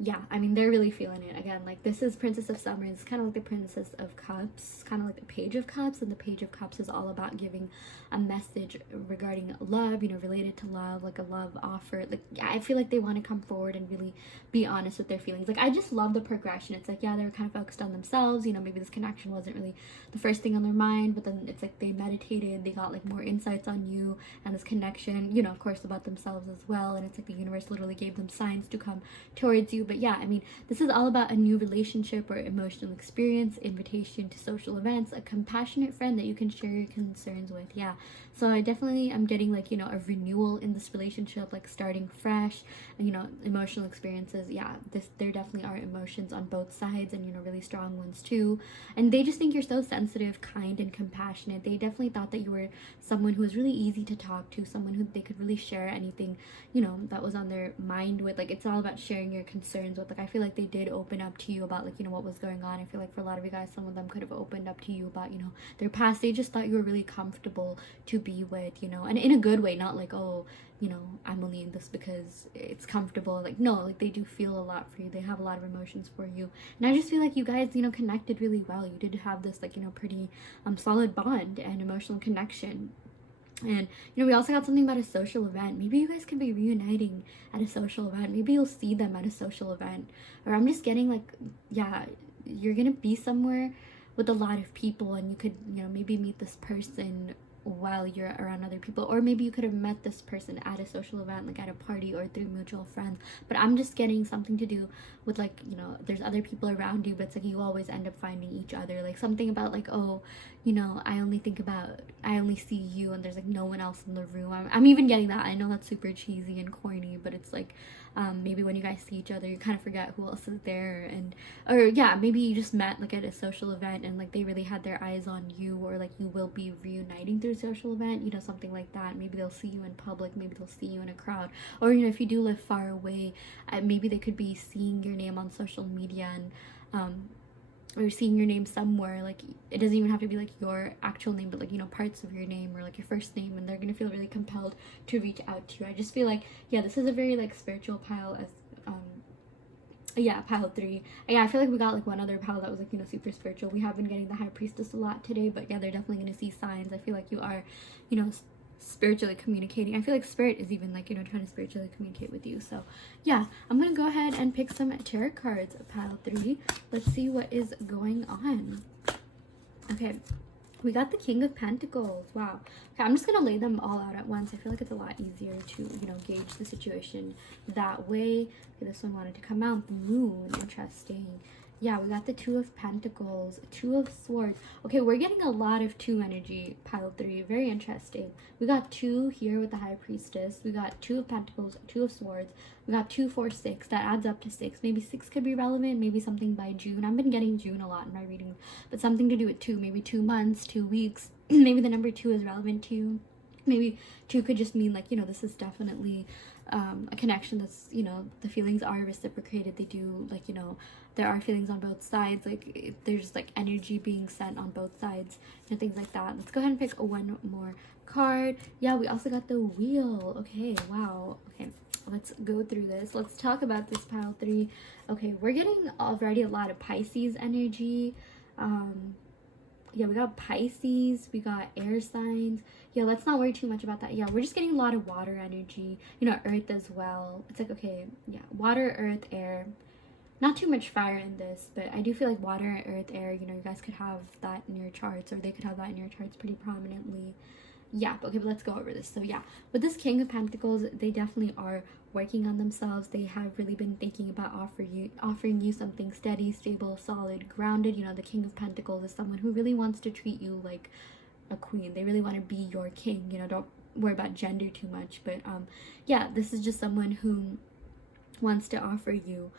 Yeah, I mean, they're really feeling it. Again, like, this is Princess of Summer. It's kind of like the Princess of Cups, kind of like the Page of Cups, and the Page of Cups is all about giving a message regarding love, you know, related to love, like a love offer. Like, yeah, I feel like they want to come forward and really be honest with their feelings. Like, I just love the progression. It's like, yeah, they were kind of focused on themselves, you know, maybe this connection wasn't really the first thing on their mind, but then it's like they meditated, they got like more insights on you and this connection, you know, of course, about themselves as well. And it's like the universe literally gave them signs to come towards you. But yeah, I mean, this is all about a new relationship or emotional experience, invitation to social events, a compassionate friend that you can share your concerns with. Yeah, so I definitely am getting like, you know, a renewal in this relationship, like starting fresh, and, you know, emotional experiences. Yeah, there definitely are emotions on both sides, and, you know, really strong ones too. And they just think you're so sensitive, kind, and compassionate. They definitely thought that you were someone who was really easy to talk to, someone who they could really share anything, you know, that was on their mind with. Like, it's all about sharing your concerns with. Like, I feel like they did open up to you about, like, you know, what was going on. I feel like for a lot of you guys, some of them could have opened up to you about, you know, their past. They just thought you were really comfortable to be with, you know, and in a good way, not like, oh, you know, I'm only in this because it's comfortable. Like, no, like, they do feel a lot for you. They have a lot of emotions for you. And I just feel like you guys, you know, connected really well. You did have this, like, you know, pretty solid bond and emotional connection. And, you know, we also got something about a social event. Maybe you guys could be reuniting at a social event. Maybe you'll see them at a social event. Or I'm just getting like, yeah, you're gonna be somewhere with a lot of people, and you could, you know, maybe meet this person while you're around other people, or maybe you could have met this person at a social event, like at a party or through mutual friends. But I'm just getting something to do with, like, you know, there's other people around you, but it's like you always end up finding each other, like something about like, oh, you know, I only see you and there's like no one else in the room. I'm even getting that. I know that's super cheesy and corny, but it's like maybe when you guys see each other, you kind of forget who else is there. And or yeah, maybe you just met like at a social event and like they really had their eyes on you, or like you will be reuniting through a social event, you know, something like that. Maybe they'll see you in public, maybe they'll see you in a crowd, or you know, if you do live far away, maybe they could be seeing your name on social media, and or seeing your name somewhere. Like it doesn't even have to be like your actual name, but like, you know, parts of your name or like your first name, and they're gonna feel really compelled to reach out to you. I just feel like, yeah, this is a very like spiritual pile, as yeah, pile 3. Yeah, I feel like we got like one other pile that was like, you know, super spiritual. We have been getting the High Priestess a lot today, but yeah, they're definitely gonna see signs. I feel like you are, you know, spiritually communicating. I feel like spirit is even like, you know, trying to spiritually communicate with you. So yeah, I'm gonna go ahead and pick some tarot cards, pile 3. Let's see what is going on. Okay, we got the King of Pentacles. Wow. Okay, I'm just gonna lay them all out at once. I feel like it's a lot easier to, you know, gauge the situation that way. Okay, this one wanted to come out. The Moon. Interesting. Yeah, we got the Two of Pentacles, Two of Swords. Okay, we're getting a lot of 2 energy, pile 3. Very interesting. We got 2 here with the High Priestess. We got 2 of Pentacles, 2 of Swords. We got 2, 4, 6. That adds up to 6. Maybe 6 could be relevant. Maybe something by June. I've been getting June a lot in my readings, but something to do with 2. Maybe 2 months, 2 weeks. Maybe the number 2 is relevant to you. Maybe 2 could just mean like, you know, this is definitely a connection that's, you know, the feelings are reciprocated. They do, like, you know, there are feelings on both sides, like there's like energy being sent on both sides, and things like that. Let's go ahead and pick one more card. Yeah, we also got the Wheel. Okay, wow. Okay, let's go through this. Let's talk about this pile 3. Okay, we're getting already a lot of Pisces energy. Yeah, we got Pisces, we got air signs. Yeah, let's not worry too much about that. Yeah, we're just getting a lot of water energy, you know, earth as well. It's like, okay, yeah, water, earth, air. Not too much fire in this, but I do feel like water, earth, air, you know, you guys could have that in your charts, or they could have that in your charts pretty prominently. Yeah, okay, but let's go over this. So yeah, with this King of Pentacles, they definitely are working on themselves. They have really been thinking about offering you something steady, stable, solid, grounded. You know, the King of Pentacles is someone who really wants to treat you like a queen. They really want to be your king. You know, don't worry about gender too much. But yeah, this is just someone who wants to offer you,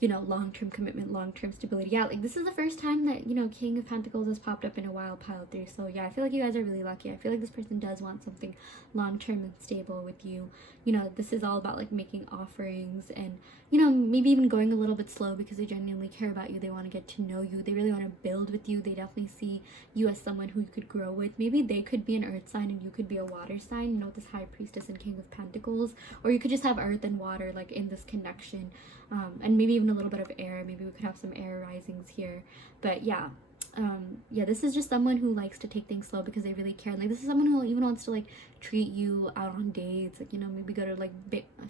you know, long-term commitment, long-term stability. Yeah, like this is the first time that, you know, King of Pentacles has popped up in a while, pile 3. So yeah, I feel like you guys are really lucky. I feel like this person does want something long-term and stable with you. You know, this is all about like making offerings and, you know, maybe even going a little bit slow because they genuinely care about you. They want to get to know you. They really want to build with you. They definitely see you as someone who you could grow with. Maybe they could be an earth sign and you could be a water sign, you know, with this High Priestess and King of Pentacles. Or you could just have earth and water like in this connection. And maybe even a little bit of air. Maybe we could have some air risings here. But yeah, yeah, this is just someone who likes to take things slow because they really care. Like this is someone who even wants to like treat you out on dates, like, you know, maybe go to like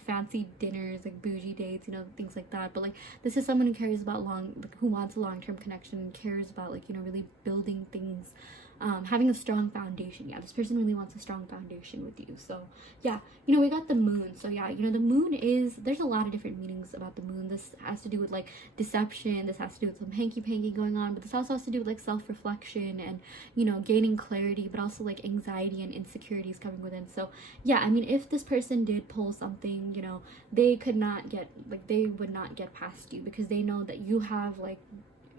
fancy dinners, like bougie dates, you know, things like that. But like this is someone who cares about who wants a long-term connection and cares about like, you know, really building things, having a strong foundation. Yeah, this person really wants a strong foundation with you. So yeah, you know, we got the Moon. So yeah, you know, the Moon is, there's a lot of different meanings about the Moon. This has to do with like deception, this has to do with some hanky-panky going on, but this also has to do with like self-reflection and, you know, gaining clarity, but also like anxiety and insecurities coming within. So yeah, I mean, if this person did pull something, you know, they could not get, like, they would not get past you because they know that you have like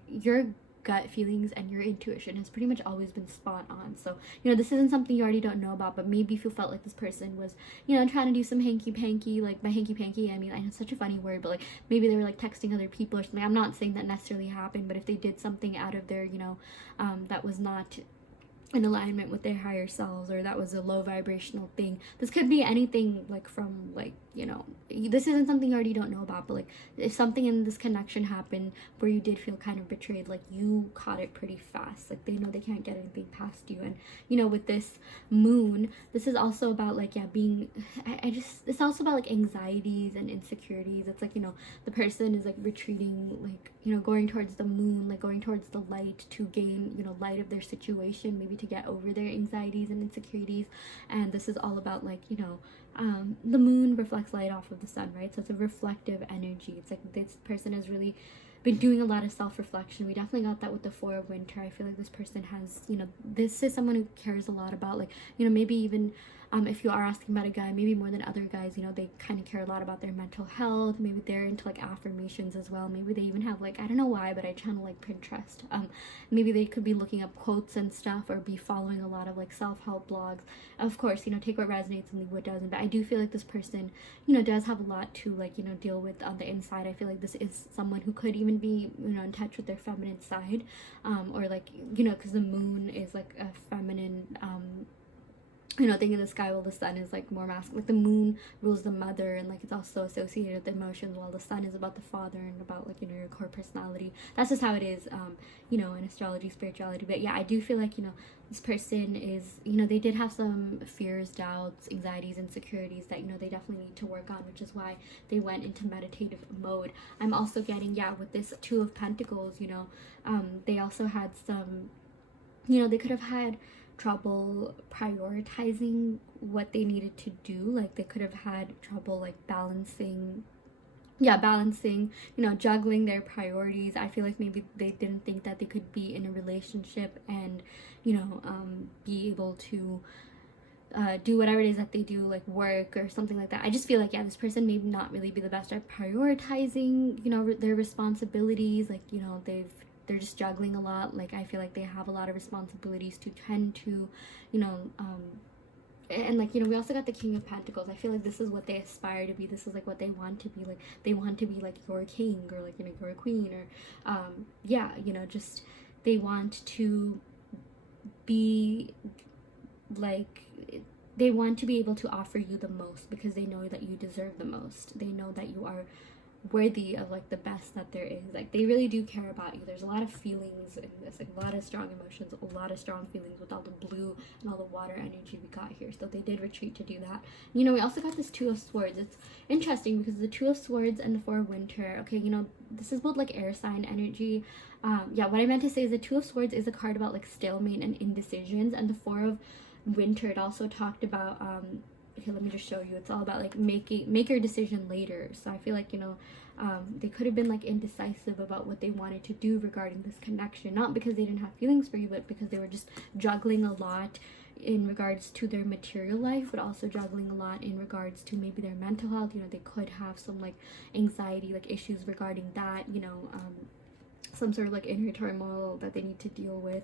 your gut feelings and your intuition has pretty much always been spot on. So, you know, this isn't something you already don't know about, but maybe if you felt like this person was, you know, trying to do some hanky-panky, like by hanky-panky, I mean, I know it's such a funny word, but like maybe they were like texting other people or something. I'm not saying that necessarily happened, but if they did something out of their, you know, that was not in alignment with their higher selves, or that was a low vibrational thing. This could be anything like from like you know, this isn't something you already don't know about, but like if something in this connection happened where you did feel kind of betrayed, like you caught it pretty fast. Like they know they can't get anything past you. And you know, with this moon, this is also about like, yeah, being, it's also about like anxieties and insecurities. It's like, you know, the person is like retreating, like, you know, going towards the moon, like going towards the light to gain, you know, light of their situation, maybe to get over their anxieties and insecurities. And this is all about like, you know, the moon reflects light off of the sun, right? So it's a reflective energy. It's like this person has really been doing a lot of self-reflection. We definitely got that with the Four of Winter. I feel like this person has, you know, this is someone who cares a lot about, like, you know, maybe even if you are asking about a guy, maybe more than other guys, you know, they kind of care a lot about their mental health. Maybe they're into like affirmations as well. Maybe they even have like, I don't know why, but I channel like Pinterest. Maybe they could be looking up quotes and stuff, or be following a lot of like self-help blogs. Of course, you know, take what resonates and leave what doesn't. But I do feel like this person, you know, does have a lot to like, you know, deal with on the inside. I feel like this is someone who could even be, you know, in touch with their feminine side, or like, you know, because the moon is like a feminine you know, thing in the sky, while the sun is like more masculine. Like the moon rules the mother, and like it's also associated with emotions, while the sun is about the father and about like, you know, your core personality. That's just how it is, you know, in astrology, spirituality. But yeah, I do feel like, you know, this person is, you know, they did have some fears, doubts, anxieties, insecurities that, you know, they definitely need to work on, which is why they went into meditative mode. I'm also getting, yeah, with this Two of Pentacles, you know, they also had some, you know, they could have had trouble prioritizing what they needed to do. Like they could have had trouble like balancing, you know, juggling their priorities. I feel like maybe they didn't think that they could be in a relationship and, you know, be able to do whatever it is that they do, like work or something like that. I just feel like, yeah, this person may not really be the best at prioritizing, you know, their responsibilities. Like, you know, they're just juggling a lot. Like I feel like they have a lot of responsibilities to tend to, you know, and like, you know, we also got the King of Pentacles. I feel like this is what they aspire to be. This is like what they want to be. Like they want to be like your king, or like, you know, your queen, or yeah, you know, just they want to be like, they want to be able to offer you the most because they know that you deserve the most. They know that you are worthy of like the best that there is. Like they really do care about you. There's a lot of feelings in this, like a lot of strong emotions, a lot of strong feelings with all the blue and all the water energy we got here. So they did retreat to do that. You know, we also got this Two of Swords. It's interesting because the Two of Swords and the Four of Winter, okay, you know, this is both like air sign energy. Yeah, what I meant to say is the Two of Swords is a card about like stalemate and indecisions, and the Four of Winter, it also talked about okay, let me just show you. It's all about like make your decision later. So I feel like, you know, they could have been like indecisive about what they wanted to do regarding this connection, not because they didn't have feelings for you, but because they were just juggling a lot in regards to their material life, but also juggling a lot in regards to maybe their mental health. You know, they could have some like anxiety, like issues regarding that, you know, some sort of like inner turmoil that they need to deal with.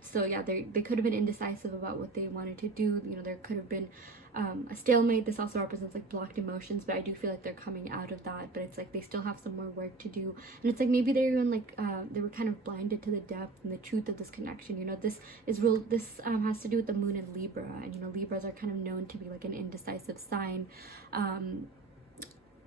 So yeah, they could have been indecisive about what they wanted to do. You know, there could have been a stalemate. This also represents like blocked emotions, but I do feel like they're coming out of that. But it's like they still have some more work to do, and it's like maybe they're even like they were kind of blinded to the depth and the truth of this connection. You know, this is real. This has to do with the moon in Libra, and you know, Libras are kind of known to be like an indecisive sign.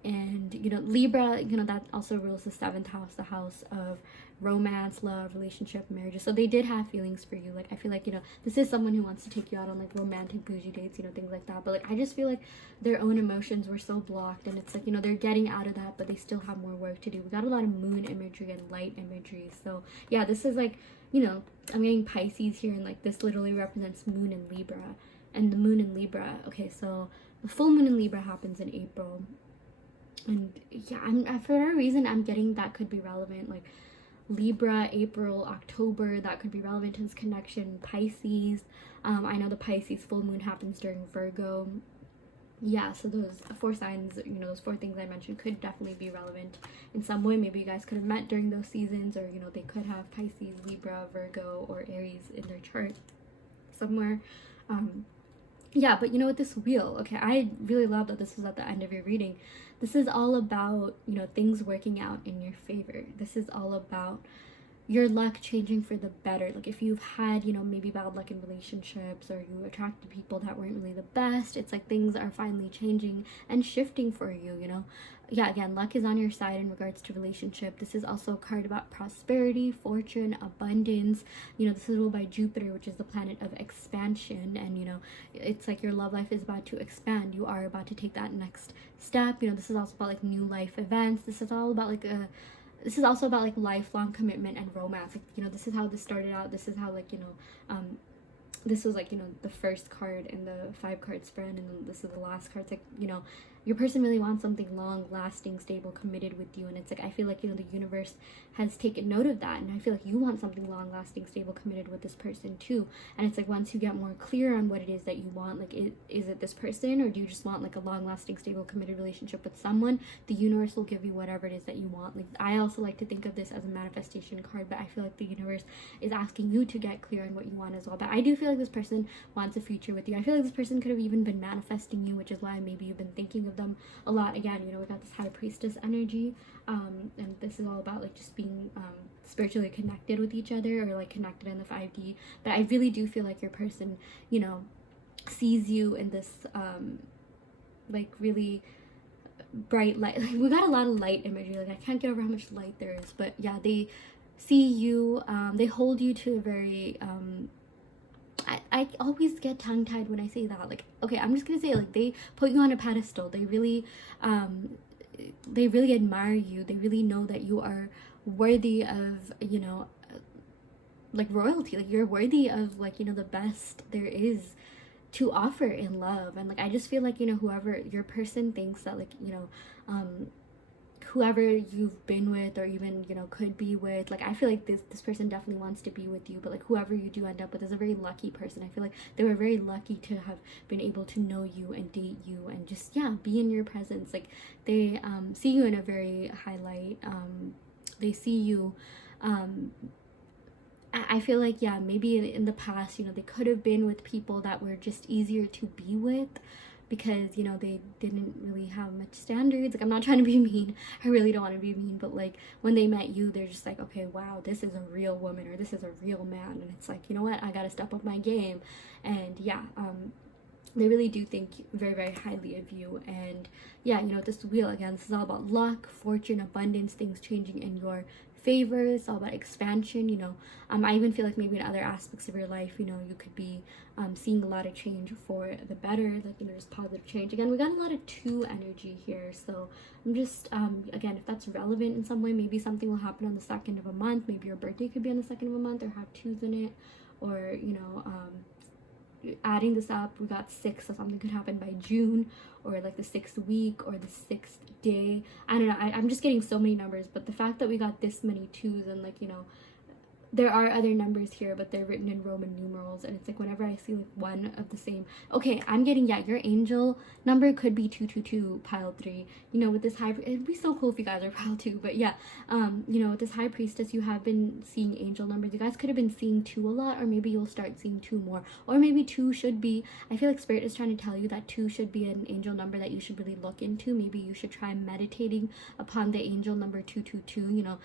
And you know, Libra, you know, that also rules the 7th house, the house of romance, love, relationship, marriages. So they did have feelings for you. Like I feel like, you know, this is someone who wants to take you out on like romantic bougie dates, you know, things like that. But like I just feel like their own emotions were so blocked, and it's like, you know, they're getting out of that, but they still have more work to do. We got a lot of moon imagery and light imagery. So yeah, this is like, you know, I'm getting Pisces here, and like this literally represents moon in Libra. And the moon in Libra, okay, so the full moon in Libra happens in April. And yeah, for whatever reason, I'm getting that could be relevant. Like Libra, April, October, that could be relevant to this connection. Pisces, I know the Pisces full moon happens during Virgo. Yeah, so those 4 signs, you know, those 4 things I mentioned could definitely be relevant in some way. Maybe you guys could have met during those seasons, or you know, they could have Pisces, Libra, Virgo, or Aries in their chart somewhere. Yeah, but you know, with this wheel, okay, I really love that this is at the end of your reading. This is all about, you know, things working out in your favor. This is all about your luck changing for the better. Like if you've had, you know, maybe bad luck in relationships, or you attracted people that weren't really the best, it's like things are finally changing and shifting for you, you know. Yeah, again, luck is on your side in regards to relationship. This is also a card about prosperity, fortune, abundance. You know, this is ruled by Jupiter, which is the planet of expansion, and you know, it's like your love life is about to expand. You are about to take that next step. You know, this is also about like new life events. This is all about like this is also about like lifelong commitment and romance. Like, you know, this is how this started out. This is how, like, you know, this was like, you know, the first card in the 5-card spread, and then this is the last card. It's like, you know, your person really wants something long lasting, stable, committed with you. And it's like, I feel like, you know, the universe has taken note of that, and I feel like you want something long lasting, stable, committed with this person too. And it's like, once you get more clear on what it is that you want, like, is it this person, or do you just want like a long lasting, stable, committed relationship with someone, the universe will give you whatever it is that you want. Like, I also like to think of this as a manifestation card, but I feel like the universe is asking you to get clear on what you want as well. But I do feel like this person wants a future with you. I feel like this person could have even been manifesting you, which is why maybe you've been thinking of them a lot. Again, you know, we got this high priestess energy, and this is all about like just being spiritually connected with each other, or like connected in the 5D. But I really do feel like your person, you know, sees you in this like really bright light. Like, we got a lot of light imagery. Like, I can't get over how much light there is, but yeah, they see you, they hold you to a very I always get tongue-tied when I say that. Like, okay, I'm just gonna say, like, they put you on a pedestal. They really admire you. They really know that you are worthy of, you know, like royalty. Like, you're worthy of, like, you know, the best there is to offer in love. And like, I just feel like, you know, whoever your person thinks that, like, you know, whoever you've been with, or even, you know, could be with, like, I feel like this person definitely wants to be with you. But like, whoever you do end up with is a very lucky person. I feel like they were very lucky to have been able to know you and date you, and just, yeah, be in your presence. Like, they see you in a very high light. They see you, I feel like, yeah, maybe in the past, you know, they could have been with people that were just easier to be with, because, you know, they didn't really have much standards. Like, I'm not trying to be mean, I really don't want to be mean, but like, when they met you, they're just like, okay, wow, this is a real woman, or this is a real man. And it's like, you know what, I gotta step up my game. And yeah, they really do think very, very highly of you. And yeah, you know, this wheel, again, this is all about luck, fortune, abundance, things changing in your favor. It's all about expansion, you know. I even feel like maybe in other aspects of your life, you know, you could be seeing a lot of change for the better, like, you know, just positive change. Again, we got a lot of 2 energy here, so I'm just again, if that's relevant in some way, maybe something will happen on the 2nd of a month. Maybe your birthday could be on the 2nd of a month, or have 2s in it, or, you know, adding this up, we got 6, so something could happen by June, or like the 6th week, or the 6th day. I don't know, I'm just getting so many numbers, but the fact that we got this many 2s, and like, you know, there are other numbers here, but they're written in Roman numerals, and it's like, whenever I see like one of the same, okay, I'm getting, yeah, your angel number could be 222 pile 3, you know, with this high, it'd be so cool if you guys are pile 2, but yeah, you know, with this high priestess, you have been seeing angel numbers. You guys could have been seeing 2 a lot, or maybe you'll start seeing 2 more, or maybe 2 should be, I feel like Spirit is trying to tell you that 2 should be an angel number that you should really look into. Maybe you should try meditating upon the angel number 222, you know,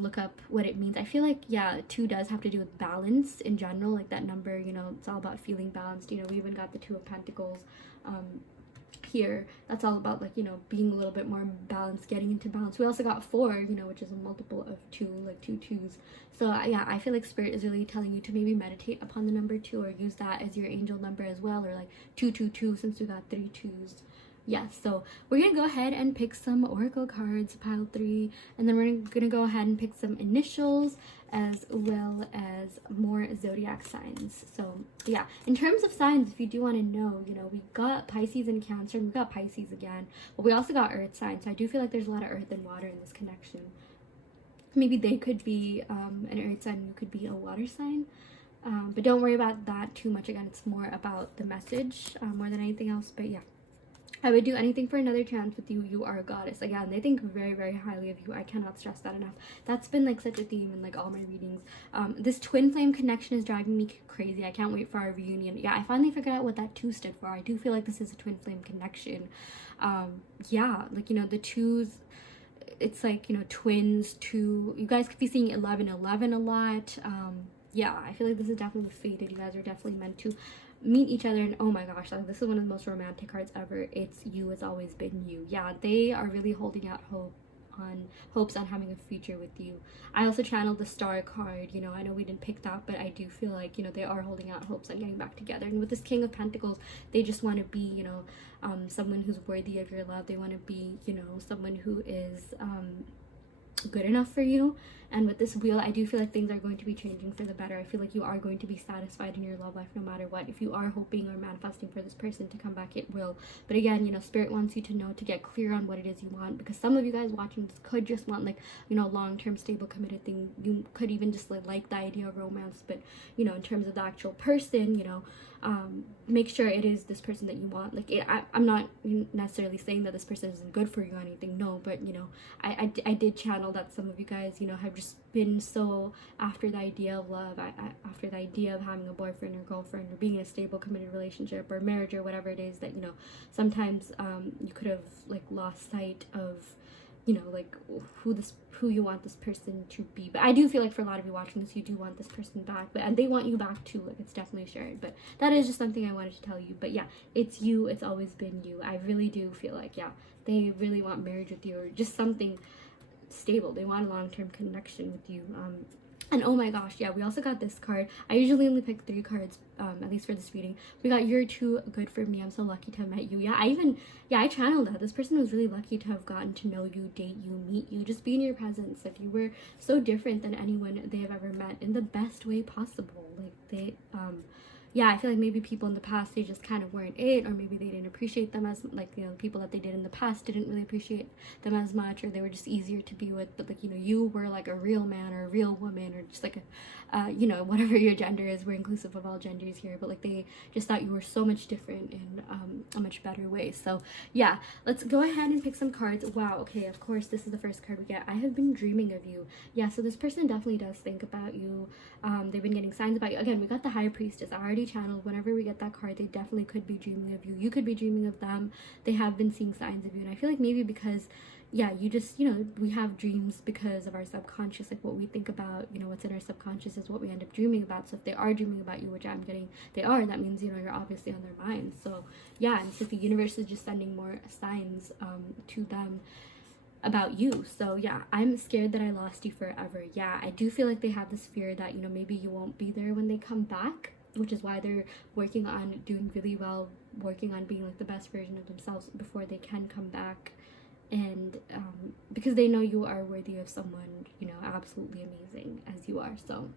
look up what it means. I feel like, yeah, 2 does have to do with balance in general. Like, that number, you know, it's all about feeling balanced. You know, we even got the 2 of Pentacles here. That's all about, like, you know, being a little bit more balanced, getting into balance. We also got 4, you know, which is a multiple of 2, like 2 2s. So yeah, I feel like Spirit is really telling you to maybe meditate upon the number 2, or use that as your angel number as well, or like 222, since we got 3 2s. Yes, so we're gonna go ahead and pick some oracle cards, pile 3, and then we're gonna go ahead and pick some initials, as well as more zodiac signs. So yeah, in terms of signs, if you do want to know, you know, we got Pisces and Cancer, and we got Pisces again, but we also got earth signs. So I do feel like there's a lot of earth and water in this connection. Maybe they could be an earth sign, you could be a water sign. But don't worry about that too much. Again, it's more about the message more than anything else. But yeah, I would do anything for another chance with you. You are a goddess. Again, they think very, very highly of you. I cannot stress that enough. That's been like such a theme in like all my readings. This twin flame connection is driving me crazy. I can't wait for our reunion. Yeah, I finally figured out what that 2 stood for. I do feel like this is a twin flame connection. Yeah, like, you know, the 2s, it's like, you know, twins, two. You guys could be seeing 1111 a lot. Yeah, I feel like this is definitely fated. You guys are definitely meant to meet each other. And oh my gosh, like, this is one of the most romantic cards ever. It's you, it's always been you. Yeah, they are really holding out hopes on having a future with you. I also channeled the star card. You know, I know we didn't pick that, but I do feel like, you know, they are holding out hopes on getting back together. And with this King of Pentacles, they just want to be, you know, someone who's worthy of your love. They want to be, you know, someone who is good enough for you. And with this wheel, I do feel like things are going to be changing for the better. I feel like you are going to be satisfied in your love life no matter what. If you are hoping or manifesting for this person to come back, it will. But again, you know, Spirit wants you to know, to get clear on what it is you want, because some of you guys watching this could just want, like, you know, long-term stable committed thing. You could even just like the idea of romance, but, you know, in terms of the actual person, you know, make sure it is this person that you want. Like, I'm not necessarily saying that this person isn't good for you or anything, no, but, you know, I did channel that some of you guys, you know, have just been so after the idea of love, after the idea of having a boyfriend or girlfriend or being in a stable committed relationship or marriage or whatever it is, that, you know, sometimes you could have, like, lost sight of, you know, like, who you want this person to be. But I do feel like for a lot of you watching this, you do want this person back, and they want you back too. Like, it's definitely shared. But that is just something I wanted to tell you. But yeah, it's you, it's always been you. I really do feel like, yeah, they really want marriage with you, or just something stable. They want a long-term connection with you. And oh my gosh, yeah, we also got this card. I usually only pick 3 cards, at least for this reading. We got "You're too good for me. I'm so lucky to have met you." Yeah, I channeled that. This person was really lucky to have gotten to know you, date you, meet you, just be in your presence. Like, you were so different than anyone they have ever met in the best way possible. Like, they, yeah, I feel like maybe people in the past, they just kind of weren't it, or maybe they didn't appreciate them as, like, you know, the people that they did in the past didn't really appreciate them as much, or they were just easier to be with. But, like, you know, you were like a real man or a real woman, or just like a, you know, whatever your gender is. We're inclusive of all genders here, but, like, they just thought you were so much different in a much better way. So yeah, let's go ahead and pick some cards. Wow, okay, of course, this is the first card we get. I have been dreaming of you. Yeah, so this person definitely does think about you. They've been getting signs about you. Again, we got the High Priestess. I already channeled. Whenever we get that card, they definitely could be dreaming of you. You could be dreaming of them. They have been seeing signs of you. And I feel like maybe because, yeah, you just, you know, we have dreams because of our subconscious. Like, what we think about, you know, what's in our subconscious is what we end up dreaming about. So if they are dreaming about you, which I'm getting they are, that means, you know, you're obviously on their minds. So yeah, and so the universe is just sending more signs to them about you. So yeah, I'm scared that I lost you forever. Yeah, I do feel like they have this fear that, you know, maybe you won't be there when they come back, which is why they're working on doing really well, working on being, like, the best version of themselves before they can come back. And because they know you are worthy of someone, you know, absolutely amazing as you are. So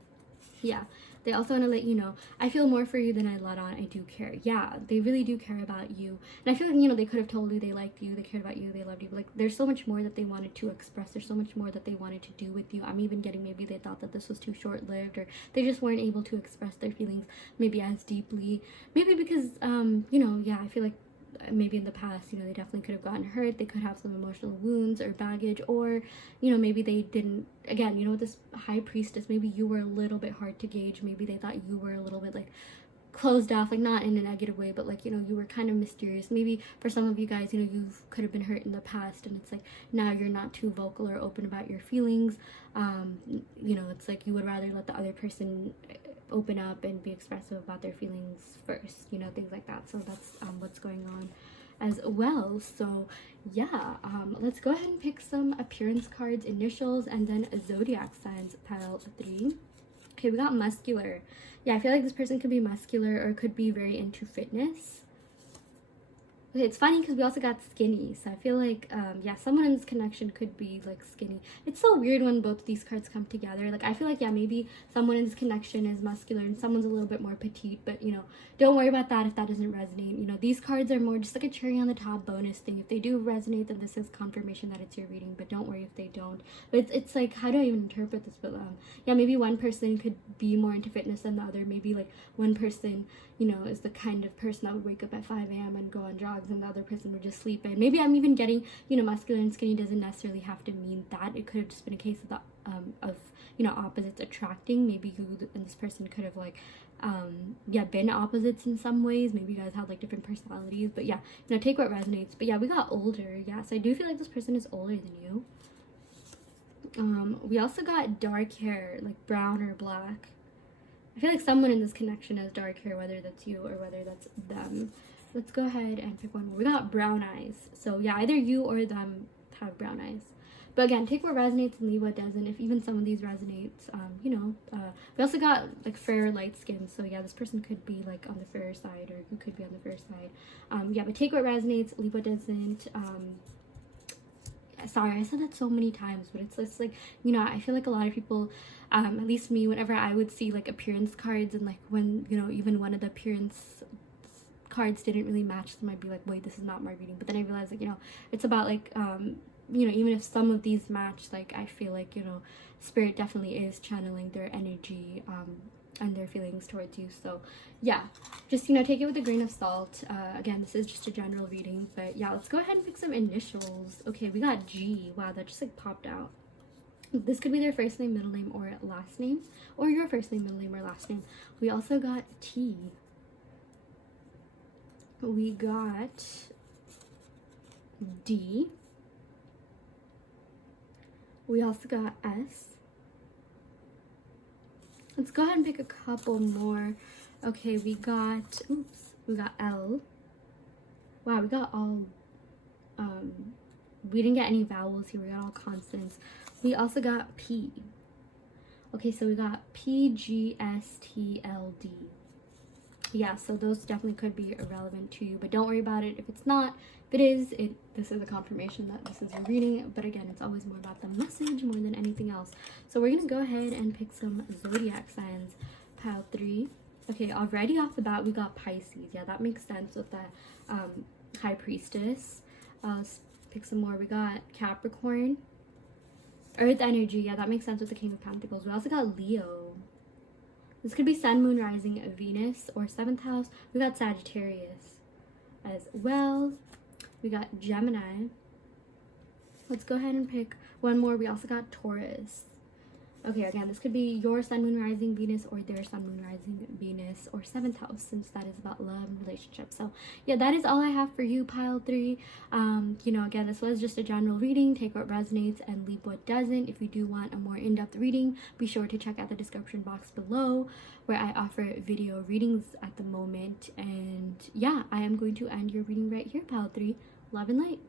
yeah, they also want to let you know, I feel more for you than I let on. I do care. Yeah, they really do care about you. And I feel like, you know, they could have told you they liked you, they cared about you, they loved you, but, like, there's so much more that they wanted to express. There's so much more that they wanted to do with you. I'm even getting, maybe they thought that this was too short-lived, or they just weren't able to express their feelings maybe as deeply. Maybe because, you know, yeah, I feel like maybe in the past, you know, they definitely could have gotten hurt. They could have some emotional wounds or baggage, or, you know, maybe they didn't, again, you know, with this High Priestess, maybe you were a little bit hard to gauge. Maybe they thought you were a little bit, like, closed off, like, not in a negative way, but, like, you know, you were kind of mysterious. Maybe for some of you guys, you know, you could have been hurt in the past, and it's like now you're not too vocal or open about your feelings. You know, it's like you would rather let the other person open up and be expressive about their feelings first, you know, things like that. So that's what's going on as well. So yeah, let's go ahead and pick some appearance cards, initials, and then zodiac signs, pile 3. Okay, we got muscular. Yeah, I feel like this person could be muscular or could be very into fitness. Okay, it's funny because we also got skinny, so I feel like, yeah, someone in this connection could be, like, skinny. It's so weird when both these cards come together. Like, I feel like, yeah, maybe someone in this connection is muscular and someone's a little bit more petite, but, you know, don't worry about that if that doesn't resonate. You know, these cards are more just like a cherry on the top bonus thing. If they do resonate, then this is confirmation that it's your reading, but don't worry if they don't. But it's like, how do I even interpret this? But, yeah, maybe one person could be more into fitness than the other. Maybe, like, one person, you know, is the kind of person that would wake up at 5 a.m. and go on jogs, and the other person would just sleep in. Maybe I'm even getting, you know, muscular and skinny doesn't necessarily have to mean that. It could have just been a case of the you know, opposites attracting. Maybe you and this person could have, like, yeah, been opposites in some ways. Maybe you guys had, like, different personalities, but yeah, you know, take what resonates. But yeah, we got older. Yeah, so I do feel like this person is older than you. We also got dark hair, like brown or black. I feel like someone in this connection has dark hair, whether that's you or whether that's them. Let's go ahead and pick one more. We got brown eyes. So yeah, either you or them have brown eyes. But again, take what resonates and leave what doesn't. If even some of these resonates, we also got like fair, light skin. So yeah, this person could be like on the fairer side, or you could be on the fair side. Yeah, but take what resonates, leave what doesn't. Sorry, I said that so many times, but it's like, you know, I feel like a lot of people, at least me, whenever I would see like appearance cards, and like when, you know, even one of the appearance cards didn't really match them, I'd be like, wait, this is not my reading. But then I realized, like, you know, it's about like, you know, even if some of these match, like, I feel like, you know, spirit definitely is channeling their energy and their feelings towards you. So yeah, just, you know, take it with a grain of salt. Again, this is just a general reading, but yeah, let's go ahead and pick some initials. Okay, we got G. Wow, that just like popped out. This could be their first name, middle name, or last name, or your first name, middle name, or last name. We also got T. We got D. We also got S. Let's go ahead and pick a couple more. Okay, we got L. Wow, we got all, we didn't get any vowels here. We got all consonants. We also got P. Okay, so we got P, G, S, T, L, D. Yeah, so those definitely could be irrelevant to you, but don't worry about it if it's not. If it is, this is a confirmation that this is your reading. But again, it's always more about the message more than anything else. So we're gonna go ahead and pick some zodiac signs. Pile 3. Okay, already off the bat we got Pisces. Yeah, that makes sense with the High Priestess. Let's pick some more. We got Capricorn. Earth energy. Yeah, that makes sense with the King of Pentacles. We also got Leo. This could be Sun, Moon, Rising, Venus, or 7th house. We got Sagittarius as well. We got Gemini. Let's go ahead and pick one more. We also got Taurus. Okay, again, this could be your Sun, Moon, Rising, Venus, or their Sun, Moon, Rising, Venus, or 7th house, since that is about love and relationships. So yeah, that is all I have for you, pile 3. You know, again, this was just a general reading. Take what resonates and leave what doesn't. If you do want a more in-depth reading, be sure to check out the description box below, where I offer video readings at the moment. And yeah, I am going to end your reading right here, pile 3. Love and light.